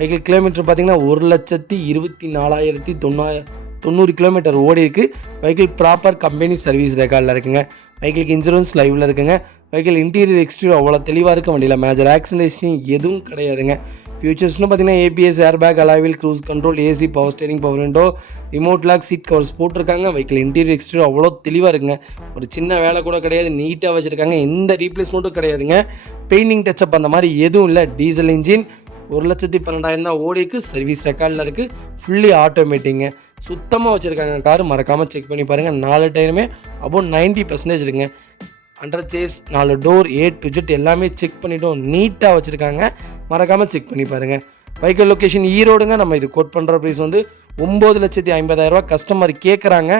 Vehicle kilometre பார்த்தீங்கன்னா 1,24,990 கிலோமீட்டர் ஓடி இருக்குது. வெஹிக்கிள் ப்ராப்பர் கம்பெனி சர்வீஸ் ரெக்கார்டில் இருக்குங்க. வெஹிக்கிளுக்கு இன்சூரன்ஸ் லைவில் இருக்குங்க. வெஹிக்கிள் இன்டீரியர் எக்ஸ்டீரியர் அவ்வளோ தெளிவாக இருக்குது. வண்டியில் மேஜர் ஆக்சிடென்ட் எதுவும் கிடையாதுங்க. ஃபியூச்சர்ஸ்னு பார்த்தீங்கன்னா ABS, airbag, alloy wheel, cruise control, AC, power steering, power window, remote lock, seat covers போட்டிருக்காங்க. வெஹிக்கிள் இன்டீரியர் எக்ஸ்டீரியர் அவ்வளோ தெளிவாக இருக்குங்க. ஒரு சின்ன வேலை கூட கிடையாது, நீட்டாக வச்சுருக்காங்க. எந்த ரீப்ளேஸ்மெண்ட்டும் கிடையாதுங்க. பெயிண்டிங் டச்சப் அந்த மாதிரி எதுவும் இல்லை. டீசல் இன்ஜின் 1,12,000 தான் ஓடிக்கு. சர்வீஸ் ரெக்கார்டில் இருக்குது. ஃபுல்லி ஆட்டோமேட்டிங்க. சுத்தமாக வச்சுருக்காங்க கார், மறக்காமல் செக் பண்ணி பாருங்கள். 4 டயருமே அபவுட் 90% இருக்குங்க. Under chassis, 4 door, A to Z எல்லாமே செக் பண்ணிவிட்டோம். நீட்டாக வச்சுருக்காங்க, மறக்காமல் செக் பண்ணி பாருங்கள். வெஹிக்கிள் லொக்கேஷன் ஈரோடுங்க. நம்ம இது கோட் பண்ணுற ப்ரைஸ் வந்து 9,50,000 கஸ்டமர் கேட்குறாங்க.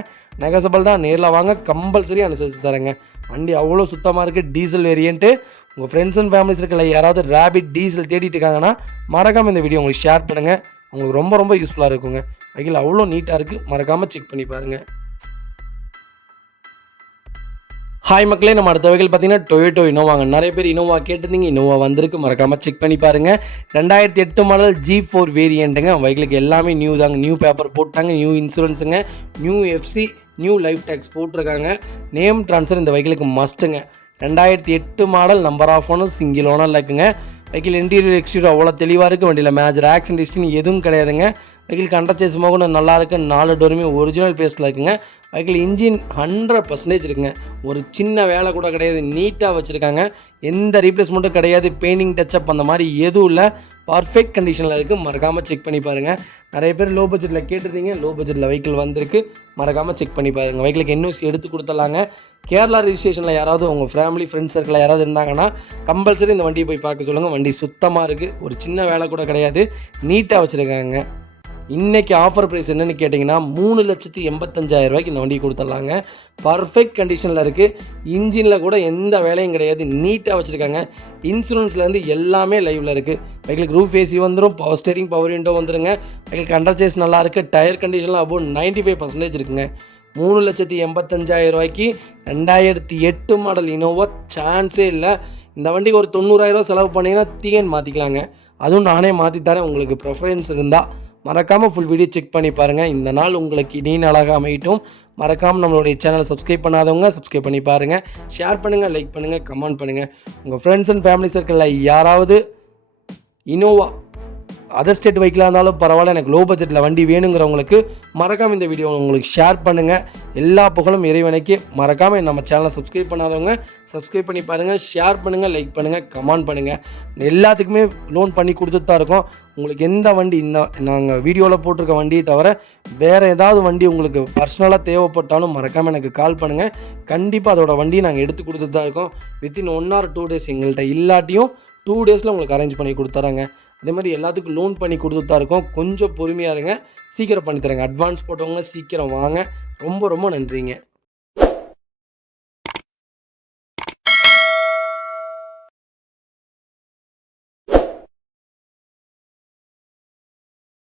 நெகசபிள் தான், நேரில் வாங்க, கம்பல்சரி அனுசரித்து தரேங்க. வண்டி அவ்வளோ சுத்தமாக இருக்குது. Diesel variant. உங்கள் ஃப்ரெண்ட்ஸ் அண்ட் ஃபேமிலிஸ் இருக்கல யாராவது ரேபிட் டீசல் தேடிட்டு இருக்காங்கன்னா மறக்காமல் இந்த வீடியோ உங்களுக்கு ஷேர் பண்ணுங்கள். உங்களுக்கு ரொம்ப ரொம்ப யூஸ்ஃபுல்லாக இருக்குங்க. வெஹிக்கிள் அவ்வளோ நீட்டாக இருக்குது, மறக்காமல் செக் பண்ணி பாருங்கள். ஹாய் மக்களே, நம்ம அடுத்த வெஹிக்கிள் பார்த்தீங்கன்னா டொயோட்டோ இனோவாங்க. நிறைய பேர் இனோவா கேட்டிருந்தீங்க, இனோவா வந்திருக்கு, மறக்காமல் செக் பண்ணி பாருங்கள். 2008 மாடல் G4 வேரியண்ட்டுங்க. வெஹிக்கிளுக்கு எல்லாமே நியூ தாங்க. நியூ பேப்பர் போட்டாங்க, நியூ இன்சூரன்ஸுங்க, new FC, new life tax போட்டிருக்காங்க. நேம் ட்ரான்ஸ்ஃபர் இந்த வெஹிக்கிளுக்கு மஸ்ட்டுங்க. 2008 model, number of owner, single ஓனரில் இருக்குங்க. வெஹிக்கிள் இன்டீரியர் எக்ஸ்டீரியர் அவ்வளோ தெளிவாக இருக்குது. வண்டியில் மேஜர் ஆக்சிடென்ட் ஹிஸ்ட்ரி எதுவும் கிடையாதுங்க. வெஹிக்கிள் கண்டச்சேஸ் மோகனும் நல்லா இருக்குது. 4 டோருமே ஒரிஜினல் பேஸில் இருக்குங்க. வெஹிக்கிள் இன்ஜின் 100% இருக்குங்க. ஒரு சின்ன வேலை கூட கிடையாது, நீட்டாக வச்சுருக்காங்க. எந்த ரீப்ளேஸ்மெண்ட்டும் கிடையாது, பெயிண்டிங் டச்சப் அந்த மாதிரி எதுவும் இல்லை. பர்ஃபெக்ட் கண்டிஷனில் இருக்குது, மறக்காமல் செக் பண்ணி பாருங்கள். நிறைய பேர் லோ பட்ஜெட்டில் கேட்டிருந்தீங்க, லோ பட்ஜெட்டில் வெஹிக்கிள் வந்திருக்கு, மறக்காமல் செக் பண்ணி பாருங்கள். வெஹிக்கிளுக்கு என்ஓசி எடுத்து கொடுத்துடலாங்க. கேரளா ரிஜிஸ்ட்ரேஷனில் யாராவது உங்கள் ஃபேமிலி ஃப்ரெண்ட்ஸ் சர்க்கிளில் யாராவது இருந்தாங்கன்னா கம்பல்சரி இந்த வண்டியை போய் பார்க்க சொல்லுங்கள். வண்டி சுத்தமாக இருக்குது, ஒரு சின்ன வேலை கூட கிடையாது, நீட்டாக வச்சுருக்காங்க. இன்றைக்கி ஆஃபர் ப்ரைஸ் என்னென்னு கேட்டிங்கன்னா 3,85,000 இந்த வண்டியை கொடுத்துட்லாங்க. பர்ஃபெக்ட் கண்டிஷனில் இருக்குது. இன்ஜினில் கூட எந்த வேலையும் கிடையாது, நீட்டாக வச்சுருக்காங்க. இன்சூரன்ஸ்லேருந்து எல்லாமே லைவில் இருக்குது. வெஹிக்கிளுக்கு ரூஃப் ஏசி வந்துடும், பவர் ஸ்டேரிங், பவர் விண்டோ வந்துடுங்க. வெஹிக்கிளுக்கு அண்டர் சேஸ் நல்லா இருக்குது. டயர் கண்டிஷன்லாம் அபோவ் 95% இருக்குங்க. 3,85,000 2008 மாடல் இனோவா சான்ஸே இல்லை. இந்த வண்டிக்கு ஒரு 90,000 செலவு பண்ணிங்கன்னா டிஎன் மாற்றிக்கலாங்க. அதுவும் நானே மாற்றி தரேன். உங்களுக்கு ப்ரிஃபரன்ஸ் இருந்தால் மறக்காமல் ஃபுல் வீடியோ செக் பண்ணி பாருங்கள். இந்த நாள் உங்களுக்கு இனி நாளாக அமையட்டும். மறக்காமல் நம்மளுடைய சேனலை சப்ஸ்கிரைப் பண்ணாதவங்க சப்ஸ்கிரைப் பண்ணி பாருங்கள். ஷேர் பண்ணுங்கள், லைக் பண்ணுங்கள், கமெண்ட் பண்ணுங்கள். உங்கள் ஃப்ரெண்ட்ஸ் அண்ட் ஃபேமிலி சர்க்கிளில் யாராவது இனோவா அதர் ஸ்டேட் வெஹிக்கிளாக இருந்தாலும் பரவாயில்ல, எனக்கு லோ பட்ஜெட்டில் வண்டி வேணுங்கிறவங்களுக்கு மறக்காமல் இந்த வீடியோ உங்களுக்கு ஷேர் பண்ணுங்கள். எல்லா புகழும் இறைவனுக்கு. மறக்காமல் நம்ம சேனலை சப்ஸ்கிரைப் பண்ணாதவங்க சப்ஸ்கிரைப் பண்ணி பாருங்கள், ஷேர் பண்ணுங்கள், லைக் பண்ணுங்கள், கமெண்ட் பண்ணுங்கள். எல்லாத்துக்குமே லோன் பண்ணி கொடுத்துட்டு தான் இருக்கோம். உங்களுக்கு எந்த வண்டி, இந்த நாங்கள் வீடியோவில் போட்டிருக்க வண்டியை தவிர வேறு ஏதாவது வண்டி உங்களுக்கு பர்சனலாக தேவைப்பட்டாலும் மறக்காமல் எனக்கு கால் பண்ணுங்கள். கண்டிப்பாக அதோட வண்டியை நாங்கள் எடுத்து கொடுத்துட்டு தான் இருக்கோம். வித்தின் 1 or 2 days எங்கள்கிட்ட இல்லாட்டியும் 2 daysல உங்களுக்கு அரேஞ்ச் பண்ணி கொடுத்துறாங்க. அதே மாதிரி எல்லாத்துக்கும் லோன் பண்ணி கொடுத்துட்டு தான் இருக்கோம். கொஞ்சம் பொறுமையாக இருங்க, சீக்கிரம் பண்ணித்தரேங்க. அட்வான்ஸ் போட்டவங்க சீக்கிரம் வாங்க. ரொம்ப ரொம்ப நன்றிங்க.